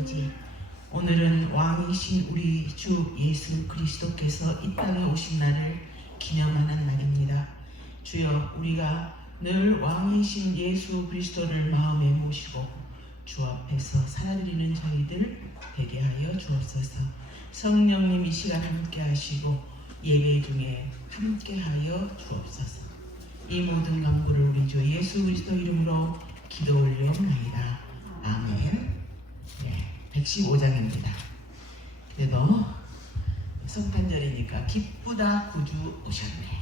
아버지, 오늘은 왕이신 우리 주 예수 그리스도께서 이 땅에 오신 날을 기념하는 날입니다. 주여, 우리가 늘 왕이신 예수 그리스도를 마음에 모시고 주 앞에서 살아드리는 저희들 되게 하여 주옵소서. 성령님 이 시간 함께 하시고 예배 중에 함께 하여 주옵소서. 이 모든 간구를 우리 주 예수 그리스도 이름으로 기도 올려옵나이다. 아멘. 네, 115장입니다. 그래도 성탄절이니까 기쁘다 구주 오셨네.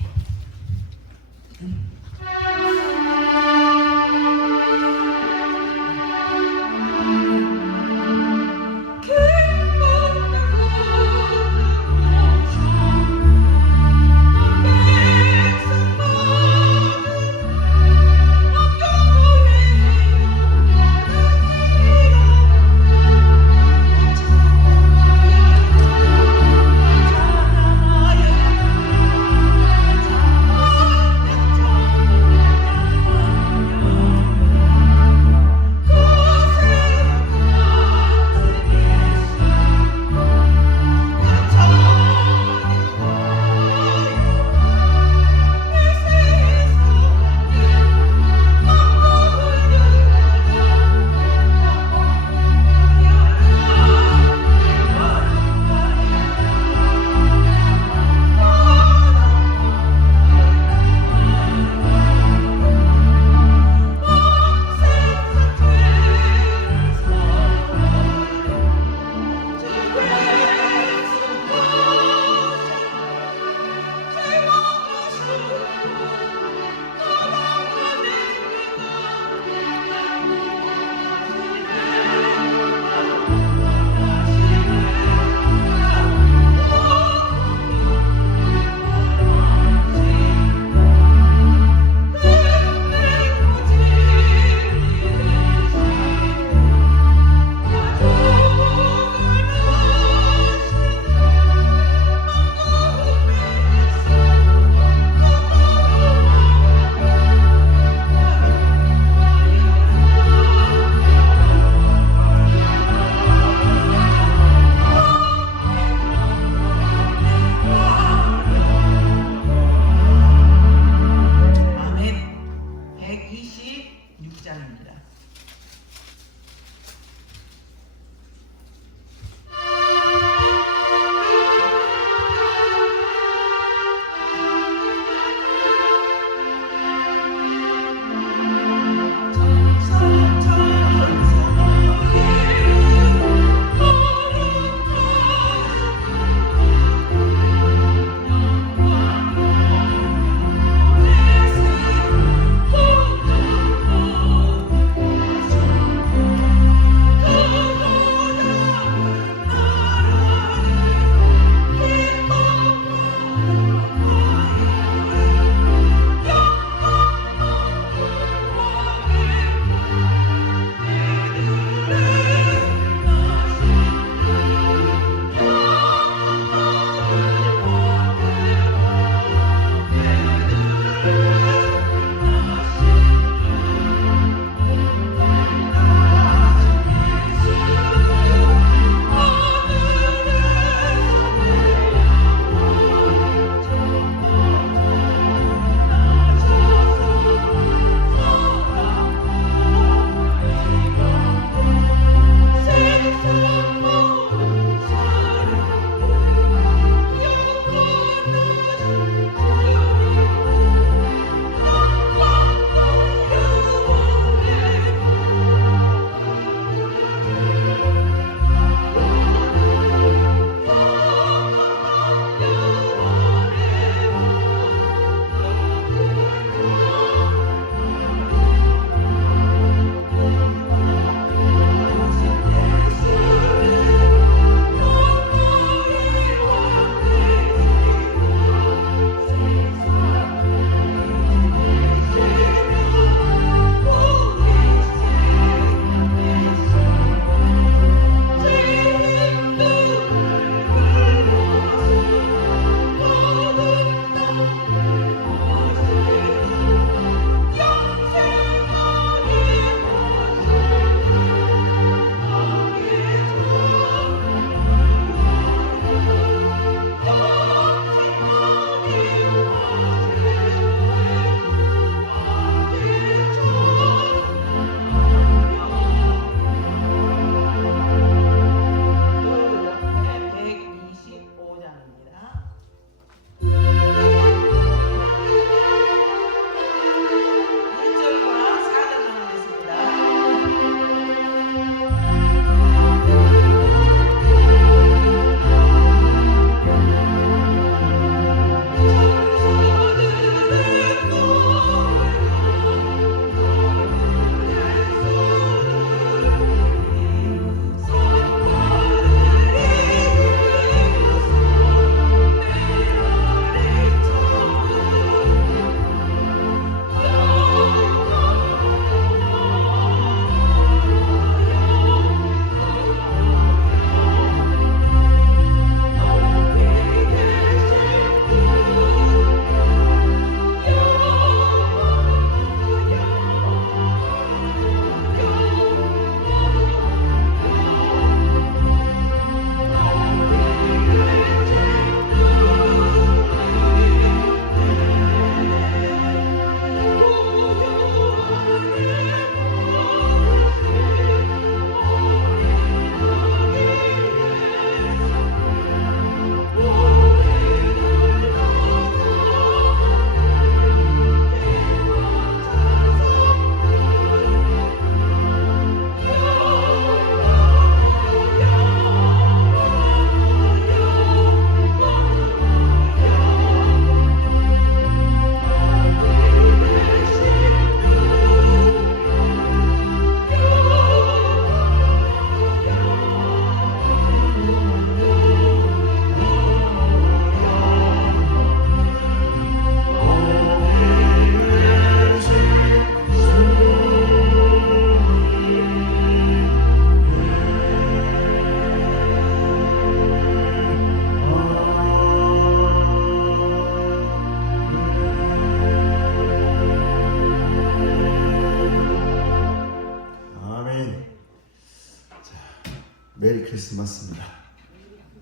메리 크리스마스입니다.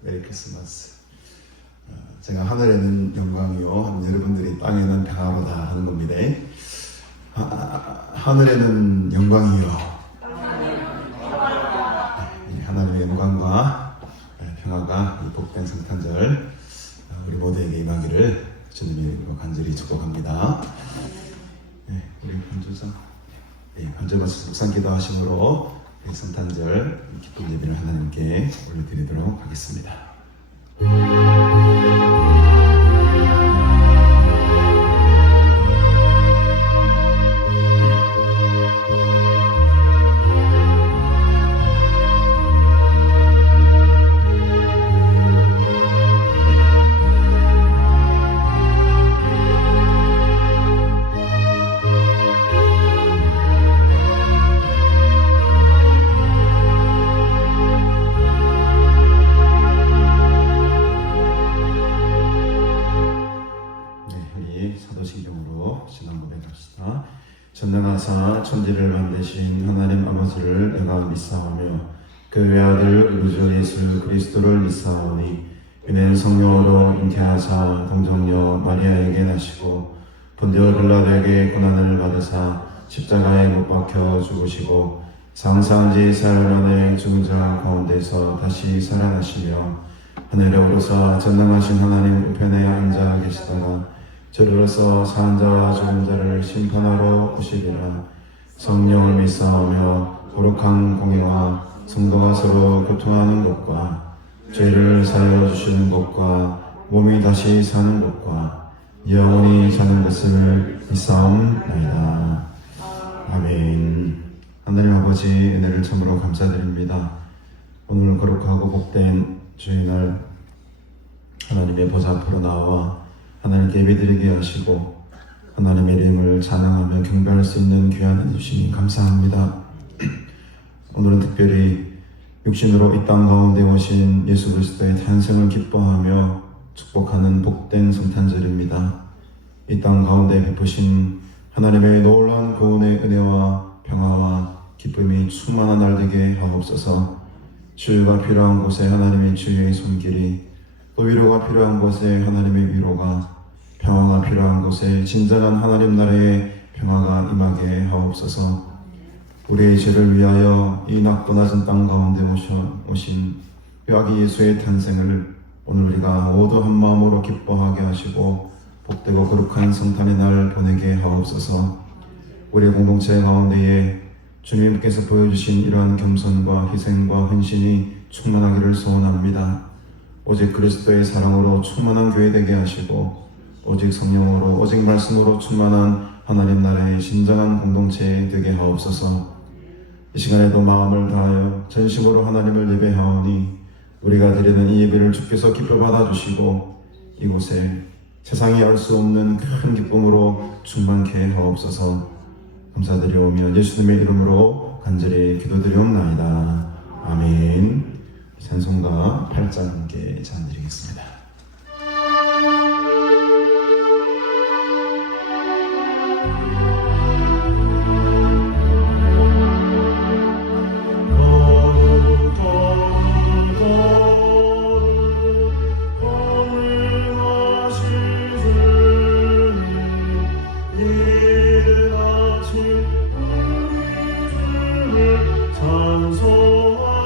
메리 크리스마스. 제가 하늘에는 영광이요, 여러분들이 땅에는 평화로다 하는 겁니다. 하늘에는 영광이요, 하나님의 영광과 평화가 이 복된 성탄절 우리 모두에게 임하기를 주님의 이름으로 간절히 축복합니다. 우리 반주자 반주 마치고 묵상 기도하심으로 성탄절 기쁜 예배를 하나님께 올려드리도록 하겠습니다. 전능하사 천지를 만드신 하나님 아버지를 내가 믿사오며 그 외아들 우리 주 예수 그리스도를 믿사오니 이는 성령으로 잉태하사 동정녀 마리아에게 나시고 본디오 빌라도에게 고난을 받으사 십자가에 못 박혀 죽으시고 장사한 지 사흘 만에 죽은 자 가운데서 다시 살아나시며 하늘에 오르사 전능하신 하나님 우편에 앉아 계시다가 저리로서 사한 자와 죽은 자를 심판하러 오시리라. 성령을 믿사오며 거룩한 공의와 성도가 서로 교통하는 것과 죄를 사하여 주시는 것과 몸이 다시 사는 것과 영원히 사는 것을 믿사옵나이다. 아멘. 하나님 아버지 은혜를 참으로 감사드립니다. 오늘 거룩하고 복된 주일날 하나님의 보좌 앞으로 나와 하나님께 예배드리게 하시고 하나님의 이름을 찬양하며 경배할 수 있는 귀한 은혜 주시니 감사합니다. 오늘은 특별히 육신으로 이 땅 가운데 오신 예수 그리스도의 탄생을 기뻐하며 축복하는 복된 성탄절입니다. 이 땅 가운데 베푸신 하나님의 놀라운 구원의 은혜와 평화와 기쁨이 충만한 날 되게 하옵소서. 치유가 필요한 곳에 하나님의 치유의 손길이, 또 위로가 필요한 곳에 하나님의 위로가, 평화가 필요한 곳에 진정한 하나님 나라의 평화가 임하게 하옵소서. 우리의 죄를 위하여 이 낮고 낮은 땅 가운데 오신 아기 예수의 탄생을 오늘 우리가 모두 한 마음으로 기뻐하게 하시고 복되고 거룩한 성탄의 날 보내게 하옵소서. 우리의 공동체 가운데에 주님께서 보여주신 이러한 겸손과 희생과 헌신이 충만하기를 소원합니다. 오직 그리스도의 사랑으로 충만한 교회 되게 하시고 오직 성령으로 오직 말씀으로 충만한 하나님 나라의 진정한 공동체 되게 하옵소서. 이 시간에도 마음을 다하여 전심으로 하나님을 예배하오니 우리가 드리는 이 예배를 주께서 기뻐 받아주시고 이곳에 세상이 알 수 없는 큰 기쁨으로 충만케 하옵소서. 감사드리오며 예수님의 이름으로 간절히 기도드리옵나이다. 아멘. 찬송가 8장 함께 찬드리겠습니다. 찬송합니다.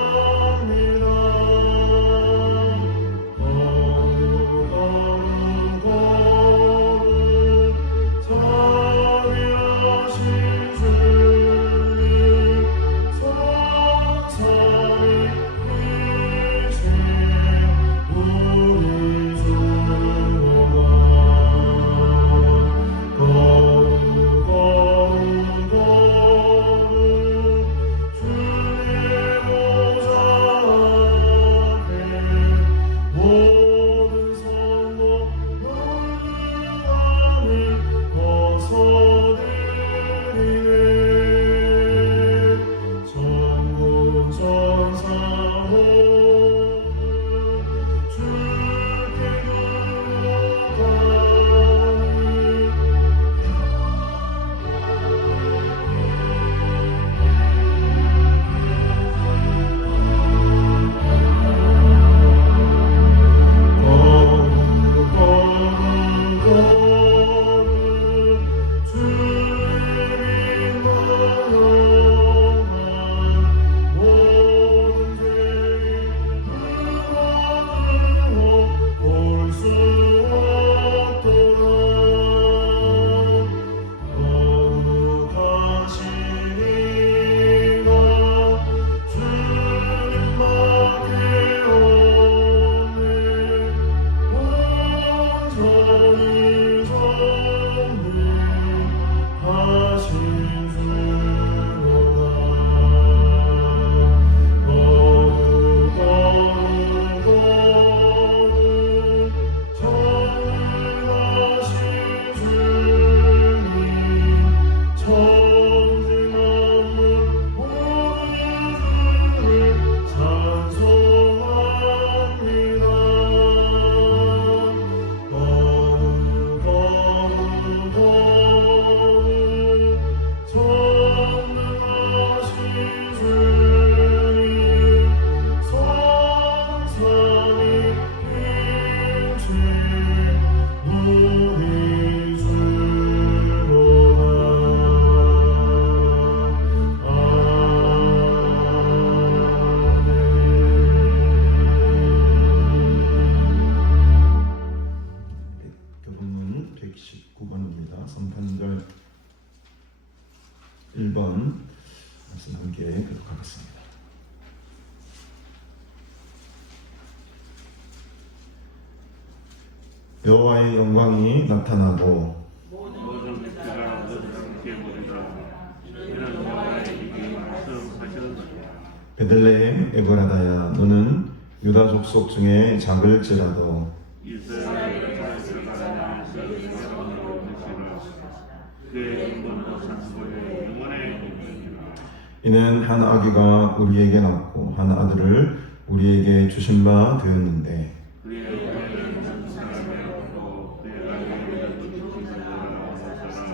여호와의 영광이 나타나고 모든 백성아 너희와 함께 보리라. 이는 여호와의 입이 말씀하셨느니라. 베들레헴 에브라다야 너는 유다 족속 중에 작을지라도 이스라엘의 자식들아 그 사람으로 드시라. 그의 영광은 산소의 영원에 이르리라. 이는 한 아기가 우리에게 낳고 한 아들을 우리에게 주신 바 되었는데 그의 은혜는 전사하였고 그의 아들을 지키시더라 하시라.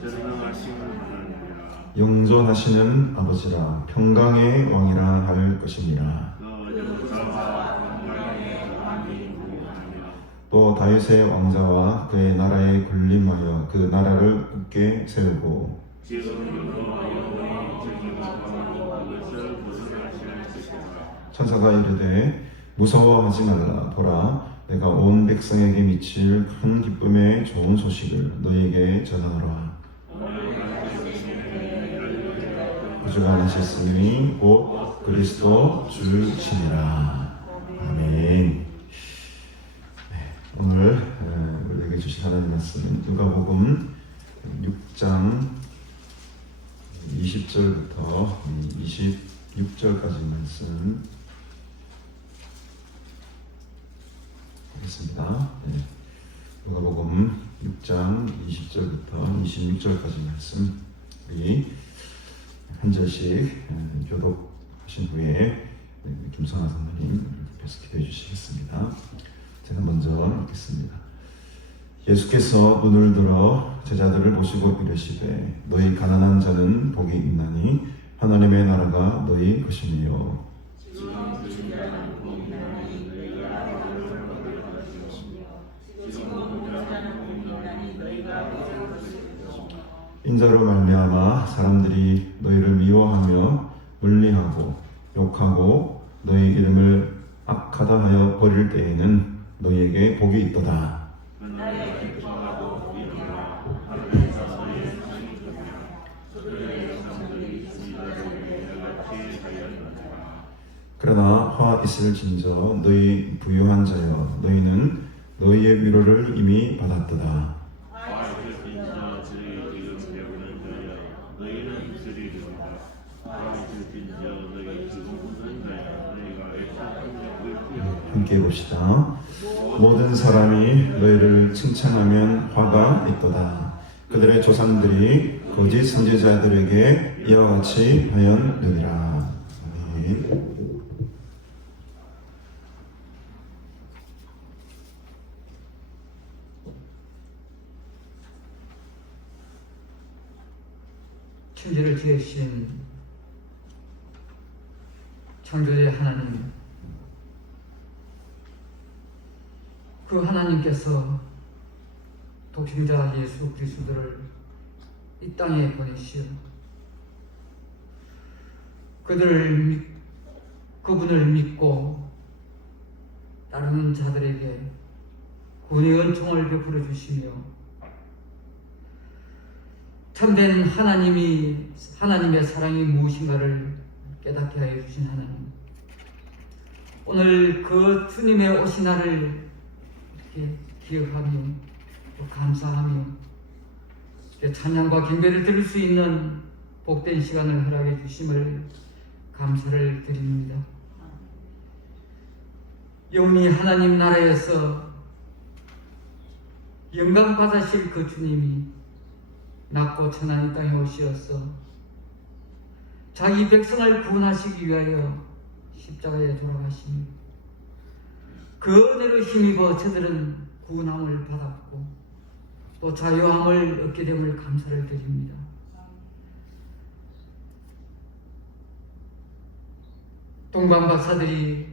전능하신 하나님이라. 영존하시는 아버지라 평강의 왕이라 할 것이니라. 그 역사와 영광의 왕이 무한하며 또 다윗의 왕자와 그의 나라에 군림하여 그 나라를 굳게 세우고 지금도 영원히 책임하고 그것을 벗어나실 것이라. 천사가 이르되 무서워하지 말라 보라 내가 온 백성에게 미칠 큰 기쁨의 좋은 소식을 너희에게 전하노라. 구주가 나셨으니 곧 그리스도 주시니라. 아멘. 오늘 우리에게 주신 하나님 말씀은 누가복음 6장 20절부터 26절까지 말씀 하겠습니다. 누가복음 6장 20절부터 26절까지 말씀 우리 한 절씩 교독하신 후에 김선아 선생님 옆에서 기도해 주시겠습니다. 제가 먼저 읽겠습니다. 예수께서 눈을 들어 제자들을 보시고 이르시되 너희 가난한 자는 복이 있나니 하나님의 나라가 너희 것이니요. 인자로 말미암아 사람들이 너희를 미워하며 물리하고 욕하고 너희 이름을 악하다 하여 버릴 때에는 너희에게 복이 있도다. 그러나 화 있을진저 너희 부유한 자여 너희는 너희의 위로를 이미 받았도다. 함께 봅시다. 모든 사람이 너희를 칭찬하면 화가 있도다. 그들의 조상들이 거짓 선지자들에게 이와 같이 하였느니라. 아멘. 천지를 지으신 창조의 하나님, 그 하나님께서 독생자 예수 그리스도를 이 땅에 보내시어 그분을 믿고 따르는 자들에게 구원의 은총을 베풀어 주시며 참된 하나님의 사랑이 무엇인가를 깨닫게 하여 주신 하나님, 오늘 그 주님의 오신 날을 이렇게 기억하며 또 감사하며 찬양과 경배를 드릴 수 있는 복된 시간을 허락해 주심을 감사를 드립니다. 영원히 하나님 나라에서 영광 받으실 그 주님이 낮고 천한 이 땅에 오시어서 자기 백성을 구원하시기 위하여 십자가에 돌아가시며 그 은혜로 힘입어 저들은 구원함을 받았고 또 자유함을 얻게 됨을 감사를 드립니다. 동방 박사들이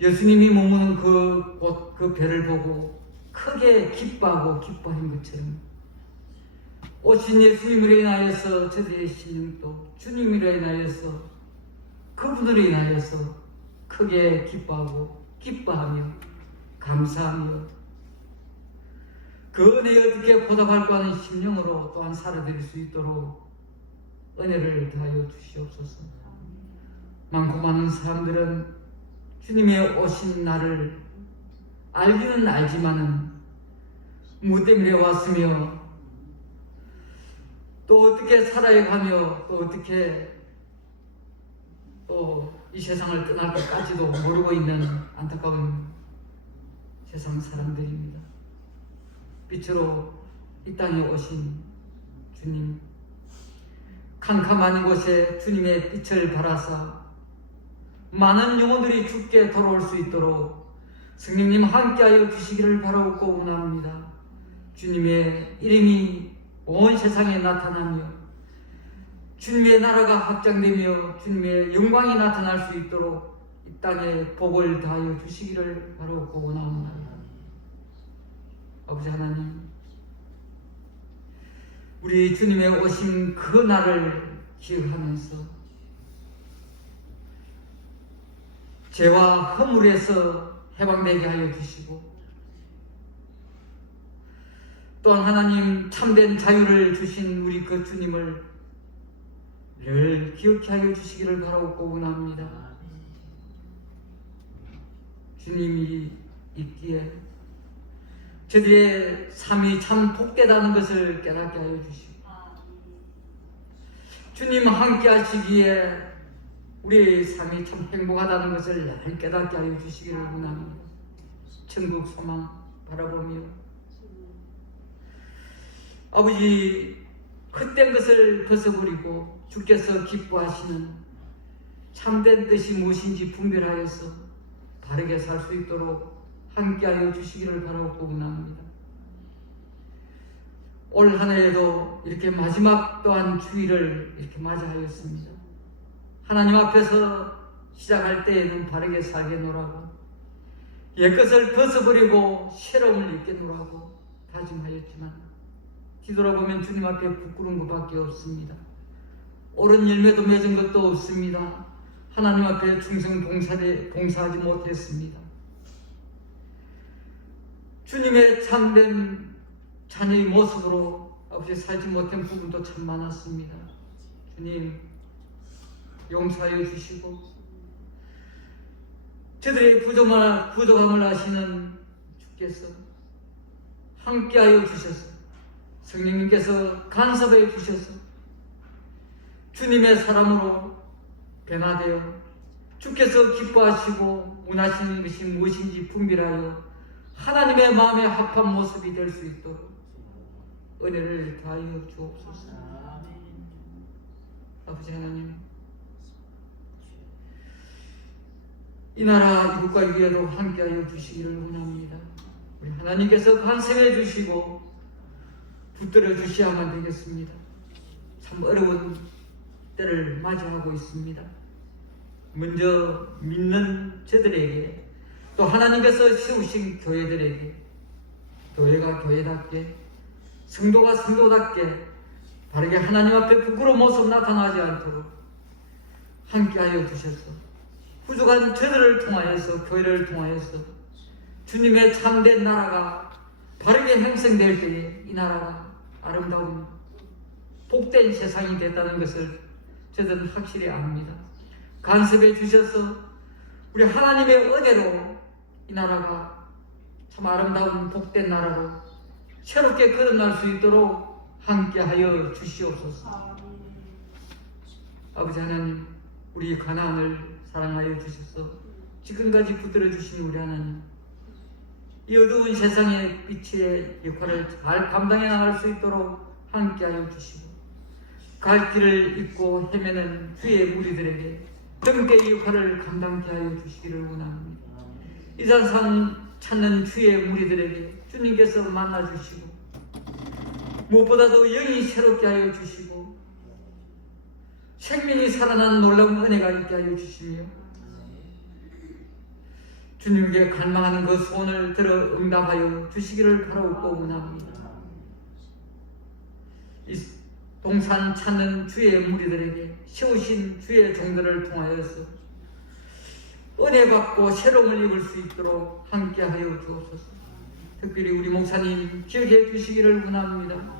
예수님이 머무는 그 배를 보고 크게 기뻐하고 기뻐한 것처럼 오신 예수님으로 인하여서 저들의 심령도 주님으로 인하여서 그분으로 인하여서 크게 기뻐하고 기뻐하며 감사하며 그 은혜에 어떻게 보답할까 하는 심령으로 또한 살아드릴 수 있도록 은혜를 더하여 주시옵소서. 많고 많은 사람들은 주님의 오신 날을 알기는 알지만은 무엇 때문에 왔으며 또 어떻게 살아야 가며 또 어떻게 또 이 세상을 떠날 것까지도 모르고 있는 안타까운 세상 사람들입니다. 빛으로 이 땅에 오신 주님, 캄캄한 곳에 주님의 빛을 발하사 많은 영혼들이 주께 돌아올 수 있도록 성령님 함께하여 주시기를 바라옵고 원합니다. 주님의 이름이 온 세상에 나타나며 주님의 나라가 확장되며 주님의 영광이 나타날 수 있도록 이 땅에 복을 다하여 주시기를 바라옵고 원합니다. 아버지 하나님, 우리 주님의 오신 그 날을 기억하면서 죄와 허물에서 해방되게 하여 주시고 또한 하나님 참된 자유를 주신 우리 그 주님을 늘 기억해 하여 주시기를 바라옵고 원합니다. 주님이 있기에 저들의 삶이 참 복되다는 것을 깨닫게 하여 주시고 주님 함께 하시기에 우리의 삶이 참 행복하다는 것을 늘 깨닫게 하여 주시기를 원합니다. 천국 소망 바라보며 아버지 헛된 것을 벗어버리고 주께서 기뻐하시는 참된 뜻이 무엇인지 분별하여서 바르게 살 수 있도록 함께하여 주시기를 바라옵고 원합니다. 올 한 해에도 이렇게 마지막 또한 주일을 이렇게 맞이하였습니다. 하나님 앞에서 시작할 때에는 바르게 살게 노라고 옛것을 벗어버리고 새로움을 입게 노라고 다짐하였지만 뒤돌아보면 주님 앞에 부끄러운 것밖에 없습니다. 옳은 열매도 맺은 것도 없습니다. 하나님 앞에 충성 봉사하지 못했습니다. 주님의 참된 자녀의 모습으로 아버지 살지 못한 부분도 참 많았습니다. 주님 용서하여 주시고 저들의 부족함을 아시는 주께서 함께하여 주셔서 성령님께서 간섭해 주셔서 주님의 사람으로 변화되어 주께서 기뻐하시고 원하시는 것이 무엇인지 분별하여 하나님의 마음에 합한 모습이 될 수 있도록 은혜를 다하여 주옵소서. 아버지 하나님, 이 나라 이국과 위에도 함께하여 주시기를 원합니다. 우리 하나님께서 간섭해 주시고 붙들어 주셔야만 되겠습니다. 참 어려운 때를 맞이하고 있습니다. 먼저 믿는 저들에게 또 하나님께서 세우신 교회들에게 교회가 교회답게 성도가 성도답게 바르게 하나님 앞에 부끄러운 모습 나타나지 않도록 함께하여 주셔서 부족한 저들을 통하여서 교회를 통하여서 주님의 참된 나라가 바르게 형성될 때에 이 나라가 아름다운 복된 세상이 됐다는 것을 저들은 확실히 압니다. 간섭해 주셔서 우리 하나님의 은혜로 이 나라가 참 아름다운 복된 나라로 새롭게 거듭날 수 있도록 함께하여 주시옵소서. 아버지 하나님, 우리 가나안을 사랑하여 주셔서 지금까지 붙들어 주신 우리 하나님, 이 어두운 세상의 빛의 역할을 잘 감당해 나갈 수 있도록 함께하여 주시고 갈 길을 잇고 헤매는 주의 무리들에게 등대의 역할을 감당케 하여 주시기를 원합니다. 이 세상 찾는 주의 무리들에게 주님께서 만나주시고 무엇보다도 영이 새롭게 하여 주시고 생명이 살아난 놀라운 은혜가 있게 하여 주시며 주님께 갈망하는 그 소원을 들어 응답하여 주시기를 바라옵고 원합니다. 이 동산 찾는 주의 무리들에게 세우신 주의 종들을 통하여서 은혜 받고 새로움을 입을 수 있도록 함께하여 주옵소서. 특별히 우리 목사님 기억해 주시기를 원합니다.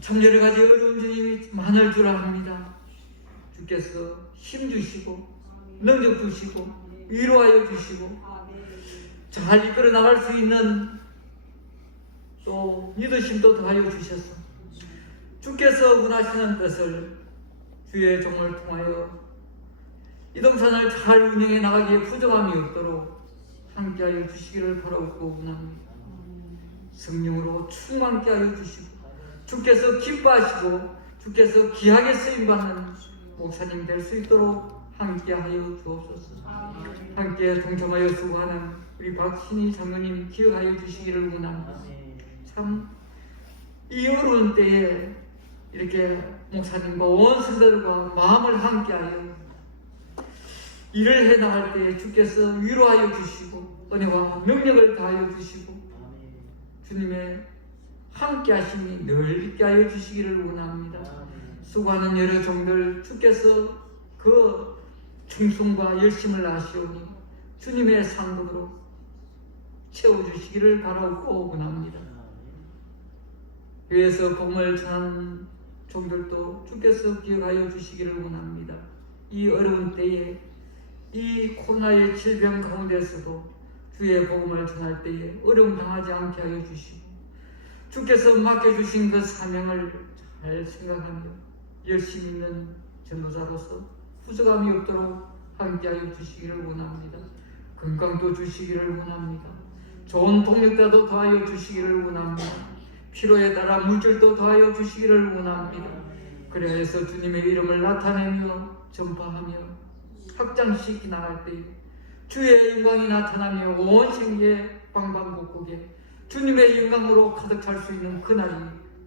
참 여러 가지 어려운 주님이 많을 줄 압니다. 주께서 힘 주시고 능력 주시고 위로하여 주시고 잘 이끌어 나갈 수 있는 또 믿으심도 더하여 주셔서 주께서 원하시는 뜻을 주의 종을 통하여 이 동산을 잘 운영해 나가기에 부족함이 없도록 함께하여 주시기를 바라고 원합니다. 성령으로 충만케 하여 주시고 주께서 기뻐하시고 주께서 귀하게 쓰임받는 목사님 될 수 있도록 함께하여 주옵소서. 함께 동참하여 수고하는 우리 박신희 장로님 기억하여 주시기를 원합니다. 참 이 어려운 때에 이렇게 목사님과 온 성도들과 마음을 함께하여 일을 해나갈 때에 주께서 위로하여 주시고 은혜와 능력을 다하여 주시고 주님의 함께 하심이 늘 있게 하여 주시기를 원합니다. 수고하는 여러 종들 주께서 그 충성과 열심을 아시오니 주님의 상급으로 채워주시기를 바라고 원합니다. 교회에서 복음을 전하는 종들도 주께서 기억하여 주시기를 원합니다. 이 어려운 때에 이 코로나의 질병 가운데서도 주의 복음을 전할 때에 어려움 당하지 않게 하여 주시고 주께서 맡겨주신 그 사명을 잘 생각하며 열심히 있는 전도자로서 부족함이 없도록 함께하여 주시기를 원합니다. 건강도 주시기를 원합니다. 좋은 동력자도 더하여 주시기를 원합니다. 필요에 따라 물질도 더하여 주시기를 원합니다. 그래서 주님의 이름을 나타내며 전파하며 확장시키 나갈 때에 주의 영광이 나타나며 온 세계의 방방곡곡에 주님의 영광으로 가득 찰 수 있는 그날이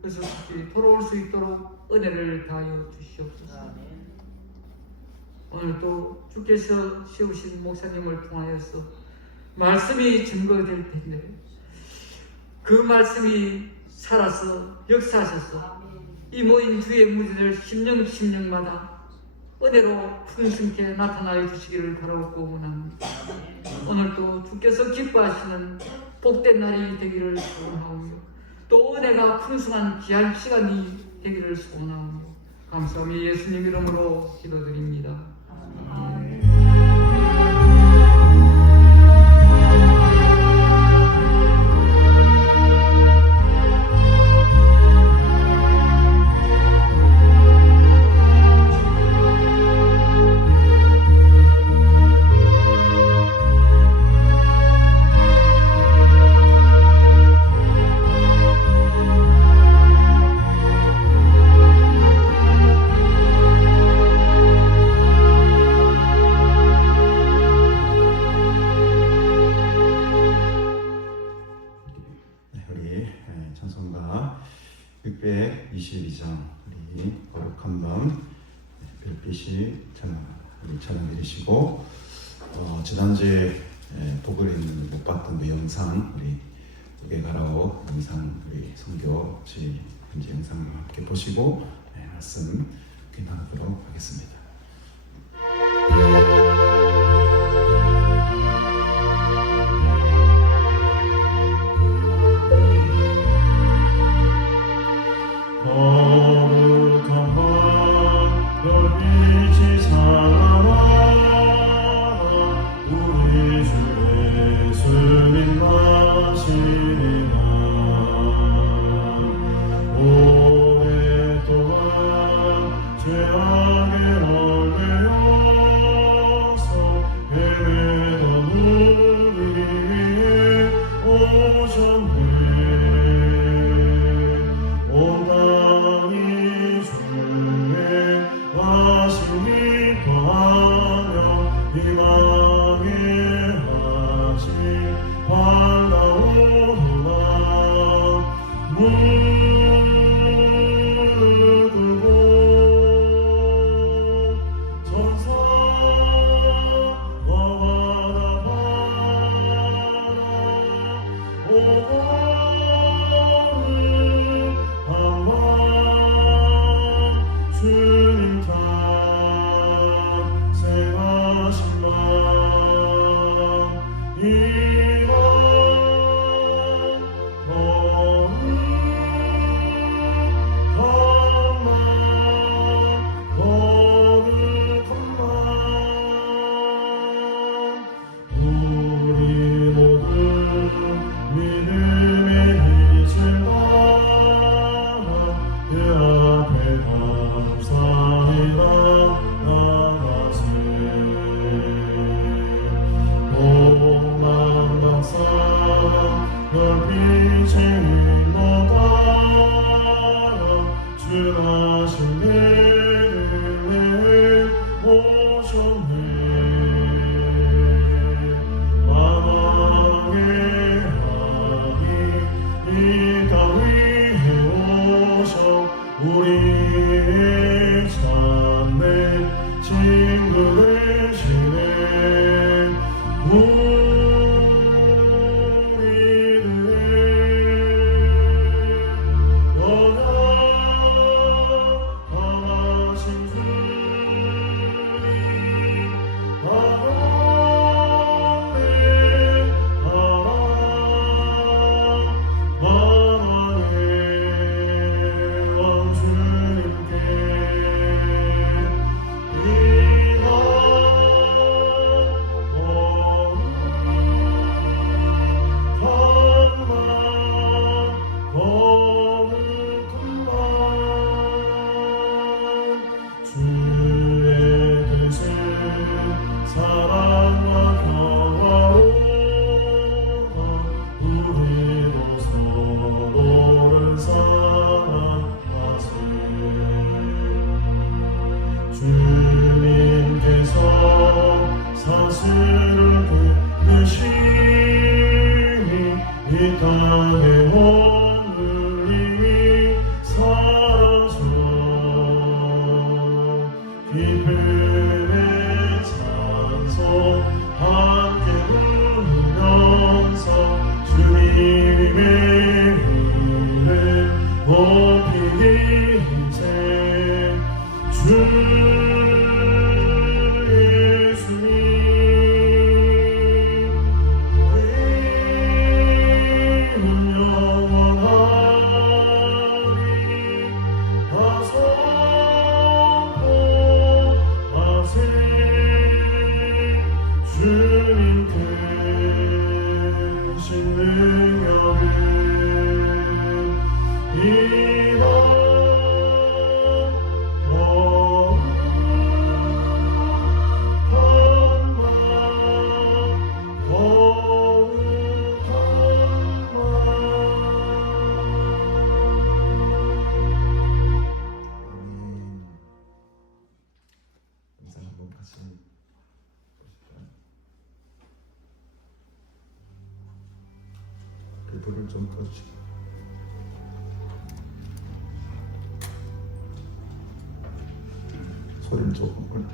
어서속히 돌아올 수 있도록 은혜를 다하여 주시옵소서. 오늘도 주께서 세우신 목사님을 통하여서 말씀이 증거될 텐데 그 말씀이 살아서 역사하셔서 이 모인 주의 무리들 심령마다 은혜로 풍성케 나타나여 주시기를 바라고 원합니다. 오늘도 주께서 기뻐하시는 복된 날이 되기를 소원하오며 또 은혜가 풍성한 귀한 시간이 되기를 소원하오며 감사하며 예수님 이름으로 기도드립니다. 아멘. 찬송가 622장 우리 거룩한 밤 별빛이 찬양드리시고 지난주에 보글은 못 봤던 그 영상 우리 두개가라오 영상 우리 선교 현재 영상을 함께 보시고 말씀 나누도록 하겠습니다. 거룩한 밤 별빛이 찬양하라 우리 주 예수님 나시리라 오랫동안 죄악에 얽매여서 헤매던 우리 위해 오셨네 온 땅이 주의 하심이 더하며 희망의 하심 반가우나 물들고 천사와 바다바라 오고 주님 탄생하신 밤 이밤 거룩한 밤 우리 모두 믿음의 빛을 별빛의 일마다 주 다시 베들레헴 오셨네. 만왕의 아기 이 땅 위에 오셔 우리의 참된 친구 되시네. 불을 좀 꺼주시고 소리를 조금 올려.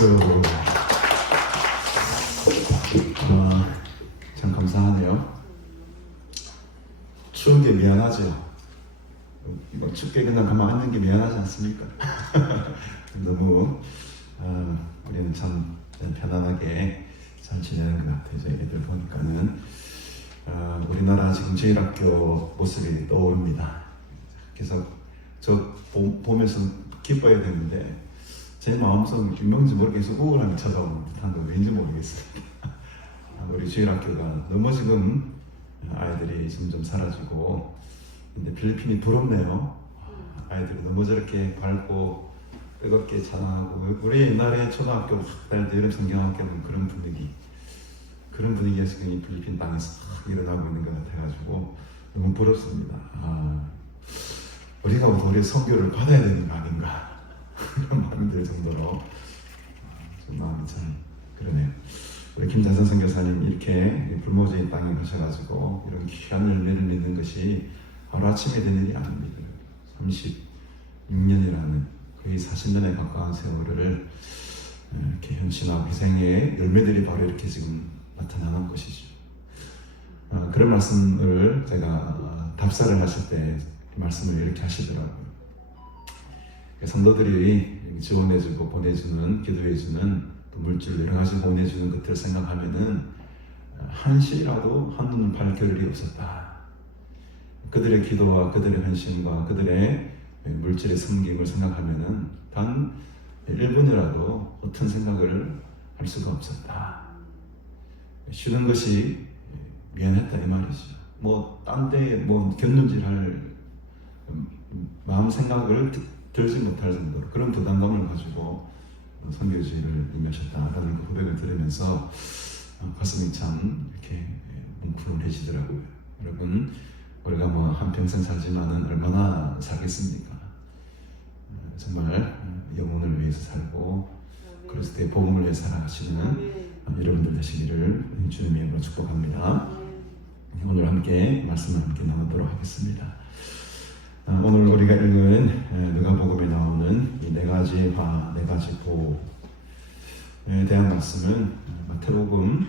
박수. 참 감사하네요. 추운 게 미안하죠. 뭐 춥게 그냥 가만 앉는 게 미안하지 않습니까? 너무 우리는 참 편안하게 잘 지내는 것 같아요. 저희 애들 보니까는 우리나라 지금 제일학교 모습이 떠오릅니다. 그래서 저 보면서 기뻐야 되는데 제 마음속 유명인지 모르겠어 우울함이 찾아오는 듯한 거 왠지 모르겠습니다. 우리 제일학교가 너무 지금 아이들이 점점 사라지고, 근데 필리핀이 부럽네요. 아이들이 너무 저렇게 밝고 뜨겁게 자랑하고, 우리 옛날에 초등학교 학달 여름 성경학교 하면 그런 분위기가 지금 이 필리핀 땅에서 일어나고 있는 것 같아가지고 너무 부럽습니다. 우리가 우리 선교를 받아야 되는 거 아닌가 그런 마음이 들 정도로 좀 마음이 참 그러네요. 우리 김자선 선교사님 이렇게 불모지의 땅에 가셔가지고 이런 귀한 열매를 맺는 것이 하루아침에 된 일이 아닙니다. 36년이라는 거의 40년에 가까운 세월을 이렇게 헌신하고 희생의 열매들이 바로 이렇게 지금 나타나는 것이죠. 그런 말씀을 제가 답사를 하실 때 말씀을 이렇게 하시더라고요. 성도들이 지원해주고 보내주는, 기도해주는, 또 물질 여러 가지 보내주는 것들을 생각하면은 한시라도 한눈 팔 겨를이 없었다. 그들의 기도와 그들의 헌신과 그들의 물질의 섬김을 생각하면은 단 1분이라도 어떤 생각을 할 수가 없었다. 쉬는 것이 미안했다 이 말이죠. 뭐 딴 데 뭐 견눈질할 마음 생각을 들지 못할 정도로 그런 부담감을 가지고 선교지를 임하셨다라는 그 고백을 들으면서 가슴이 참 이렇게 뭉클해지더라고요. 여러분, 우리가 뭐 한평생 살지만은 얼마나 살겠습니까? 정말 영혼을 위해서 살고 그리스도의 복음을 위해 살아가시는 여러분들 되시기를 주님의 이름으로 축복합니다. 오늘 함께 말씀을 함께 나누도록 하겠습니다. 오늘 우리가 읽은 누가복음에 나오는 이 네 가지 화, 네 가지 보에 대한 말씀은 마태복음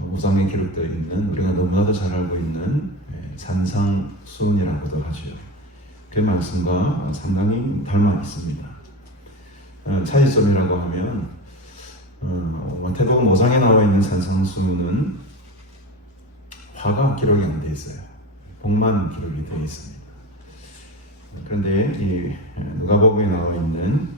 5장에 기록되어 있는 우리가 너무나도 잘 알고 있는 산상수훈이라고도 하죠. 그 말씀과 상당히 닮아 있습니다. 차이점이라고 하면 마태복음 5장에 나와 있는 산상수훈은 화가 기록이 안 되어 있어요. 복만 기록이 되어 있습니다. 그런데 이 누가복음에 나와 있는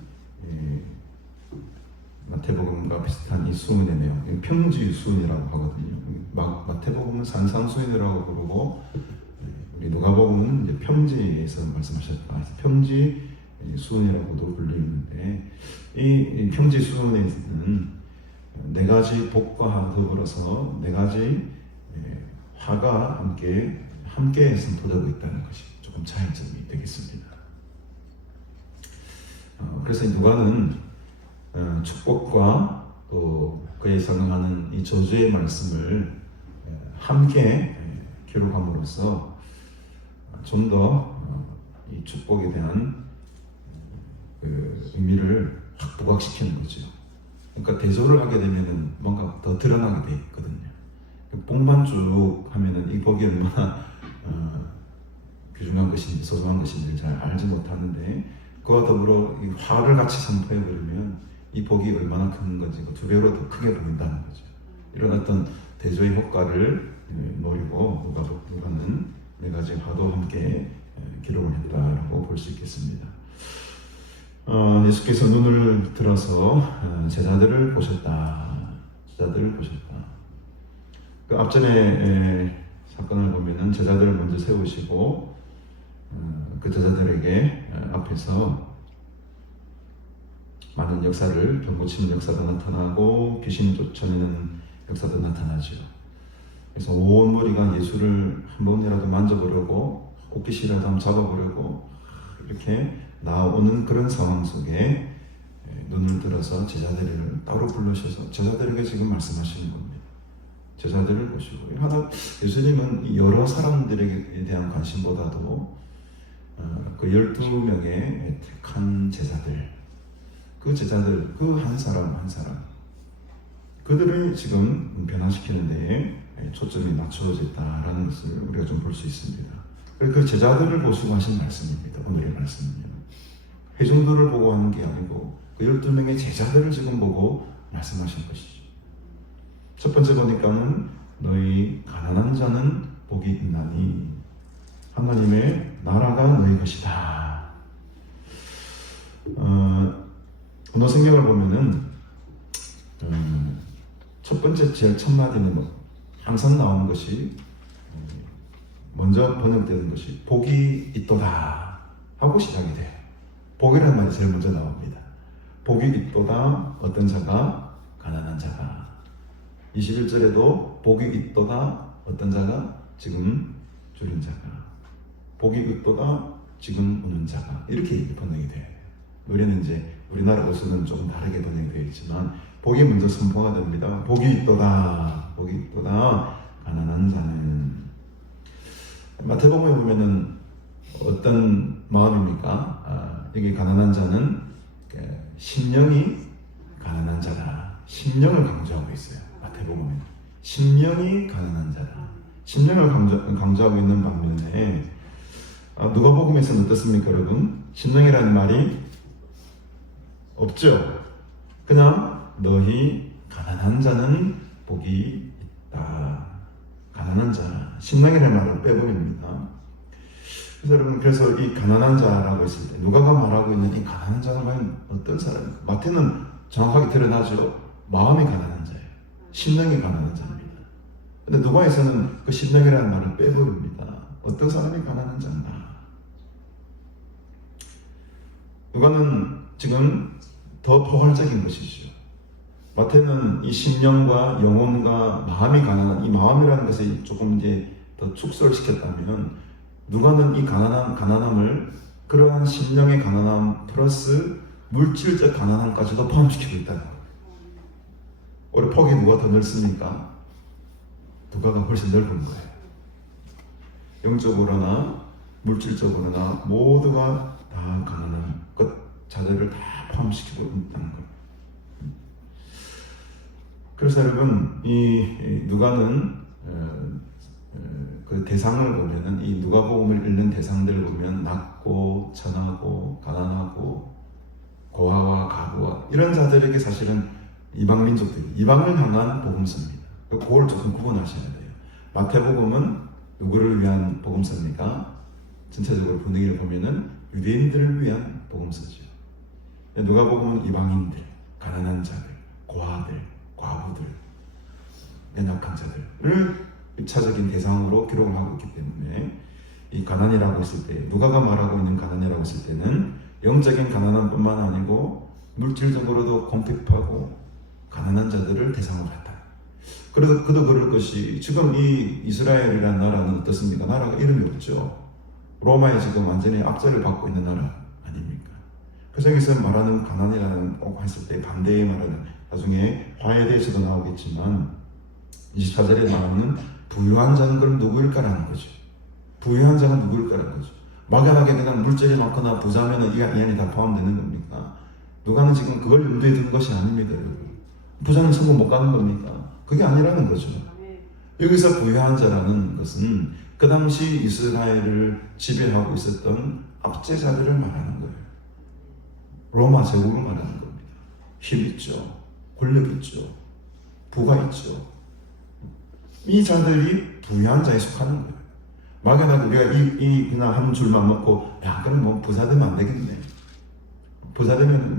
마태복음과 비슷한 이 수훈의 내용, 평지 수훈이라고 하거든요. 마태복음은 산상수훈이라고 부르고 우리 누가복음은 이제 평지에서 말씀하셨다. 평지 수훈이라고도 불리는데 이 평지 수훈에는 네 가지 복과 더불어서 네 가지 화가 함께 선포되고 있다는 것이 조금 차이점이 되겠습니다. 그래서 누가는 축복과 또 그에 상응하는 이 저주의 말씀을 함께 기록함으로써 좀 더 이 축복에 대한 그 의미를 확 부각시키는 거죠. 그러니까 대조를 하게 되면은 뭔가 더 드러나게 돼 있거든요. 복만 쭉 하면은 이 복이 얼마나 귀중한 것인지 소중한 것인지 잘 알지 못하는데 그와 더불어 이 화를 같이 선포해 버리면 이 복이 얼마나 큰 건지 두 배로 더 크게 보인다는 거죠. 이런 어떤 대조의 효과를 노리고 누가는 네 가지 화도 함께 기록을 했다라고 볼 수 있겠습니다. 예수께서 눈을 들어서 제자들을 보셨다. 그 앞전에 사건을 보면은 제자들을 먼저 세우시고 그 제자들에게 앞에서 많은 역사를 병 고치는 역사도 나타나고 귀신 쫓아내는 역사도 나타나죠. 그래서 온 무리가 예수를 한 번이라도 만져보려고 옷깃이라도 한번 잡아보려고 이렇게 나오는 그런 상황 속에 눈을 들어서 제자들을 따로 불러셔서 제자들에게 지금 말씀하시는 겁니다. 제자들을 보시고 하나 예수님은 여러 사람들에 대한 관심보다도 그 12명의 택한 제자들 그 제자들, 그 한 사람 한 사람, 그들을 지금 변화시키는 데에 초점이 맞춰졌다라는 것을 우리가 좀 볼 수 있습니다. 그 제자들을 보시고 하신 말씀입니다. 오늘의 말씀은요. 회중들을 보고 하는 게 아니고 그 12명의 제자들을 지금 보고 말씀하신 것이죠. 첫 번째 보니까는 너희 가난한 자는 복이 있나니 하나님의 나라가 너희 것이다. 언어 성경을 보면은 첫 번째 제일 첫 마디는 항상 나오는 것이 먼저 번역되는 것이 복이 있도다 하고 시작이 돼요. 복이라는 말이 제일 먼저 나옵니다. 복이 있도다 어떤 자가 가난한 자가 21절에도 복이 있도다 어떤 자가 지금 줄인 자가 복이 있도다 지금 우는 자가 이렇게 번역이 돼요. 우리는 이제 우리나라 옷은 조금 다르게 번역이 되어 있지만 복이 먼저 선포가 됩니다. 복이 있도다 복이 있도다 가난한 자는 마태복음에 보면은 어떤 마음입니까? 여기 가난한 자는 심령이 가난한 자다. 심령을 강조하고 있어요. 마태복음에 심령이 가난한 자다. 심령을 강조하고 있는 반면에 누가복음에서는 어떻습니까, 여러분? 심령이라는 말이 없죠. 그냥 너희 가난한 자는 복이 있다. 가난한 자, 심령이라는 말을 빼버립니다. 그래서 여러분, 그래서 이 가난한 자라고 했을 때 누가가 말하고 있는 이 가난한 자는 과연 어떤 사람입니까? 마태는 정확하게 드러나죠. 마음이 가난한 자예요. 심령이 가난한 자입니다. 근데 누가에서는 그 심령이라는 말을 빼버립니다. 어떤 사람이 가난한 자인가? 누가는 지금 더 포괄적인 것이죠. 마태는 이 심령과 영혼과 마음이 가난한 이 마음이라는 것을 조금 이제 더 축소를 시켰다면 누가는 이 가난함을 그러한 심령의 가난함 플러스 물질적 가난함까지도 포함시키고 있다는 거예요. 우리 폭이 누가 더 넓습니까? 누가가 훨씬 넓은 거예요. 영적으로나 물질적으로나 모두가 다 가난한 것 자들을 다 포함시키고 있다는 거예요. 그래서 여러분 이 누가는 그 대상을 보면은 이 누가복음을 읽는 대상들을 보면 낮고 천하고 가난하고 고아와 가부와 이런 자들에게 사실은 이방 민족들이 이방을 향한 복음서입니다. 그걸 조금 구분하셔야 돼요. 마태복음은 누구를 위한 복음서입니까? 전체적으로 분위기를 보면은 유대인들을 위한 복음서죠. 누가복음은 이방인들, 가난한 자들, 고아들, 과부들, 연약한 자들을 일차적인 대상으로 기록을 하고 있기 때문에 이 가난이라고 했을 때 누가가 말하고 있는 가난이라고 했을 때는 영적인 가난함뿐만 아니고 물질적으로도 궁핍하고 가난한 자들을 대상으로 했다. 그래도 그도 그럴 것이 지금 이 이스라엘이라는 나라는 어떻습니까? 나라가 이름이 없죠. 로마에 지금 완전히 압제를 받고 있는 나라 아닙니까? 그래서 여기서 말하는 가난이라는 꼭 했을 때 반대의 말은 나중에 화해에 대해서도 나오겠지만 24절에 나오는 부유한 자는 그럼 누구일까라는 거죠. 부유한 자는 누구일까라는 거죠. 막연하게 그냥 물질이 많거나 부자면은 이 안이 다 포함되는 겁니까? 누가는 지금 그걸 염두에 두는 것이 아닙니다, 여러분. 부자는 천국 못 가는 겁니까? 그게 아니라는 거죠. 여기서 부유한 자라는 것은 그 당시 이스라엘을 지배하고 있었던 압제자들을 말하는 거예요. 로마 제국을 말하는 겁니다. 힘 있죠. 권력 있죠. 부가 있죠. 이 자들이 부유한 자에 속하는 거예요. 막연하게 우리가 그냥 한 줄만 먹고 야 그럼 뭐 부자 되면 안 되겠네. 부자 되면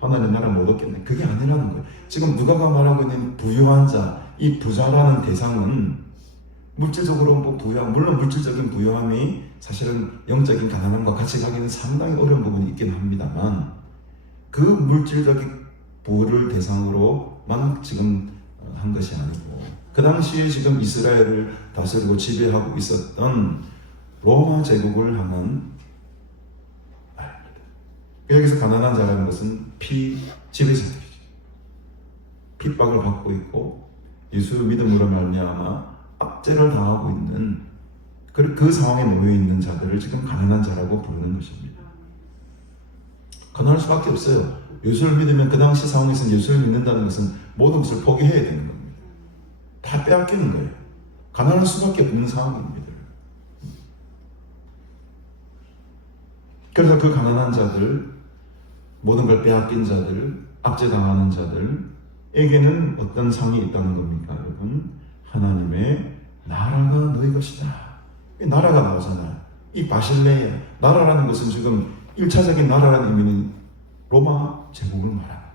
하나님 나라 못 얻겠네. 그게 아니라는 거예요. 지금 누가가 말하고 있는 부유한 자, 이 부자라는 대상은 물질적으로 부유함, 물론 물질적인 부유함이 사실은 영적인 가난함과 같이 가기는 상당히 어려운 부분이 있긴 합니다만 그 물질적인 부를 대상으로만 지금 한 것이 아니고 그 당시에 지금 이스라엘을 다스리고 지배하고 있었던 로마 제국을 향한 말입니다. 여기서 가난한 자라는 것은 지배자들이죠. 핍박을 받고 있고 예수 믿음으로 말미암아 압제를 당하고 있는 그 상황에 놓여 있는 자들을 지금 가난한 자라고 부르는 것입니다. 가난할 수밖에 없어요. 예수를 믿으면 그 당시 상황에서는 예수를 믿는다는 것은 모든 것을 포기해야 되는 겁니다. 다 빼앗기는 거예요. 가난할 수밖에 없는 상황입니다. 그래서 그 가난한 자들, 모든 걸 빼앗긴 자들, 압제당하는 자들에게는 어떤 상이 있다는 겁니까, 여러분? 하나님의 나라가 너희 것이다. 이 나라가 나오잖아요. 이 바실레야, 나라라는 것은 지금 1차적인 나라라는 의미는 로마 제국을 말합니다.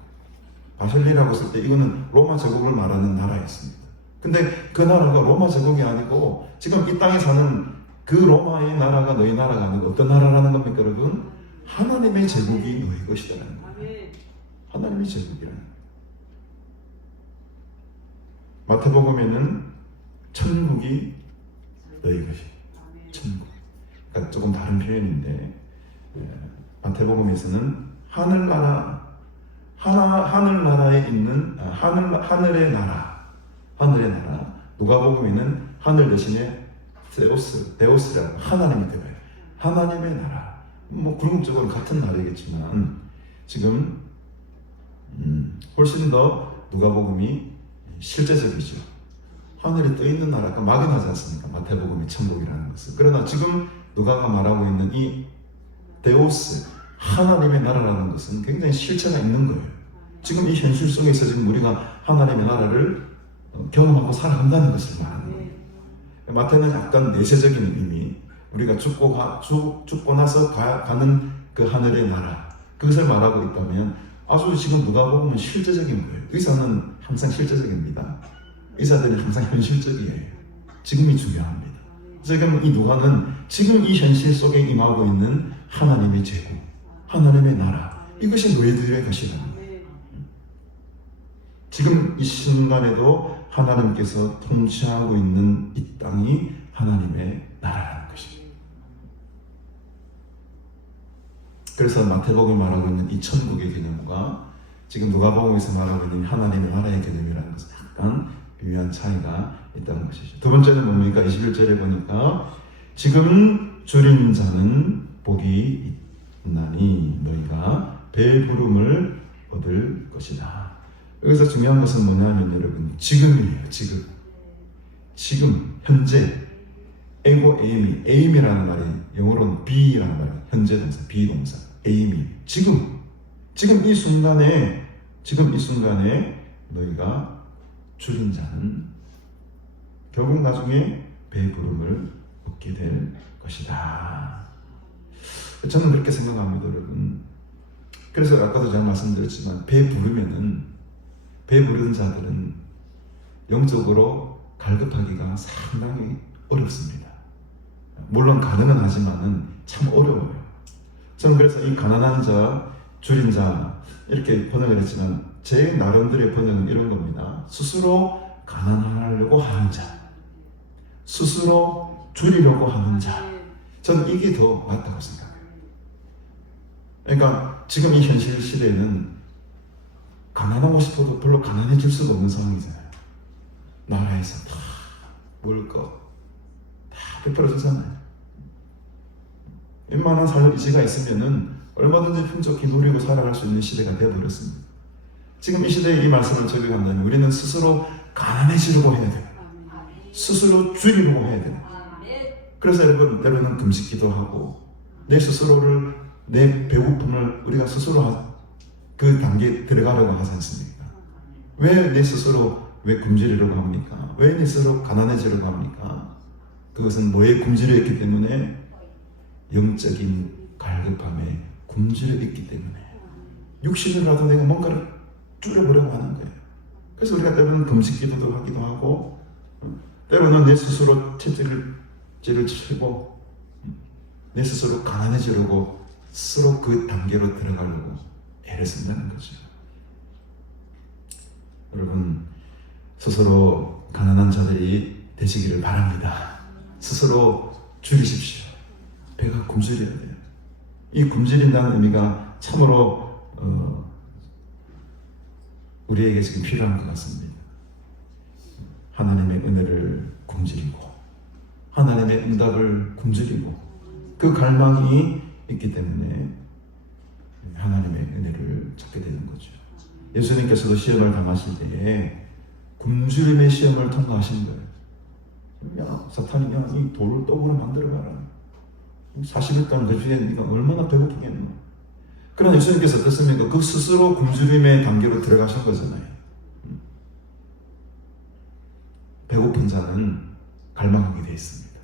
바실레라고 했을 때 이거는 로마 제국을 말하는 나라였습니다. 근데 그 나라가 로마 제국이 아니고 지금 이 땅에 사는 그 로마의 나라가 너희 나라가 아니고 어떤 나라라는 겁니까, 여러분? 하나님의 제국이 너희 것이라는 거예요. 하나님의 제국이라는 거예요. 마태복음에는 천국이 너희 것이. 천국. 그러니까 조금 다른 표현인데 마태복음에서는 하늘나라에 있는 하늘의 나라. 누가복음에는 하늘 대신에 데오스라고 하나님이 되어요. 하나님의 나라. 뭐 궁극적으로 같은 나라이겠지만 지금 훨씬 더 누가복음이 실제적이죠. 하늘에 떠 있는 나라가 막연하지 않습니까? 마태복음이 천국이라는 것은. 그러나 지금 누가가 말하고 있는 이 데오스, 하나님의 나라라는 것은 굉장히 실체가 있는 거예요. 지금 이 현실 속에서 지금 우리가 하나님의 나라를 경험하고 살아간다는 것을 말하는 거예요. 마태는 약간 내세적인 의미, 우리가 죽고 나서 가는 그 하늘의 나라, 그것을 말하고 있다면 아주 지금 누가복음은 실제적인 거예요. 의사는 항상 실제적입니다. 의사들은 항상 현실적이에요. 지금이 중요합니다. 지금 이 누가는 지금 이 현실 속에 임하고 있는 하나님의 제국, 하나님의 나라, 이것이 너희들의 것이라는 거예요. 지금 이 순간에도 하나님께서 통치하고 있는 이 땅이 하나님의 나라라는 것입니다. 그래서 마태복음이 말하고 있는 이 천국의 개념과 지금 누가복음에서 말하고 있는 하나님의 나라의 개념이라는 것은 약간 미묘한 차이가 있다는 것이죠. 두 번째는 뭡니까? 21절에 보니까 지금 줄인 자는 복이 있나니 너희가 배부름을 얻을 것이다. 여기서 중요한 것은 뭐냐면 여러분, 지금이에요. 지금 현재. 에고 에임이라는 말이 영어로는 be라는 말이에요. 현재 동사, 비동사, 에임이 지금 이 순간에 너희가 줄인 자는 결국 나중에 배부름을 얻게 될 것이다. 저는 그렇게 생각합니다, 여러분. 그래서 아까도 제가 말씀드렸지만 배부른 자들은 영적으로 갈급하기가 상당히 어렵습니다. 물론 가능은 하지만은 참 어려워요. 저는 그래서 이 가난한 자, 줄인 자 이렇게 번역을 했지만 제 나름대로의 번역은 이런 겁니다. 스스로 가난하려고 하는 자, 스스로 줄이려고 하는 자. 저는 이게 더 맞다고 생각해요. 그러니까 지금 이 현실 시대에는 가난하고 싶어도 별로 가난해질 수가 없는 상황이잖아요. 나라에서 다 먹을 거 다 베풀어주잖아요. 웬만한 살 의지가 있으면은 얼마든지 풍족히 누리고 살아갈 수 있는 시대가 되어버렸습니다. 지금 이 시대에 이 말씀을 적용한다면 우리는 스스로 가난해지려고 해야 돼요. 스스로 줄이려고 해야 돼요. 그래서 여러분, 때로는 금식기도 하고 내 스스로를, 내 배고픔을 우리가 스스로 그 단계에 들어가려고 하지 않습니까? 왜 내 스스로 굶주리려고 합니까? 왜 내 스스로 가난해지려고 합니까? 그것은 뭐에 굶주려 있기 때문에? 영적인 갈급함에 굶주려 있기 때문에 육신으로라도 내가 뭔가를 줄여보려고 하는 거예요. 그래서 우리가 때로는 금식기도도 하기도 하고 때로는 내 스스로 채찍질을 치고 내 스스로 가난해지려고 스스로 그 단계로 들어가려고 애를 쓴다는 거죠. 여러분, 스스로 가난한 자들이 되시기를 바랍니다. 스스로 줄이십시오. 배가 굶주려야 돼요. 이 굶주린다는 의미가 참으로 우리에게 지금 필요한 것 같습니다. 하나님의 은혜를 굶주리고 하나님의 응답을 굶주리고 그 갈망이 있기 때문에 하나님의 은혜를 찾게 되는 거죠. 예수님께서도 시험을 당하실 때에 굶주림의 시험을 통과하신 거예요. 야, 사탄이 야, 이 돌을 떡으로 만들어봐라. 40일 동안 그 주에 네가 얼마나 배고프겠노. 그러나 예수님께서 어떻습니까? 그 스스로 굶주림의 단계로 들어가신 거잖아요. 배고픈 자는 갈망하게 되어 있습니다.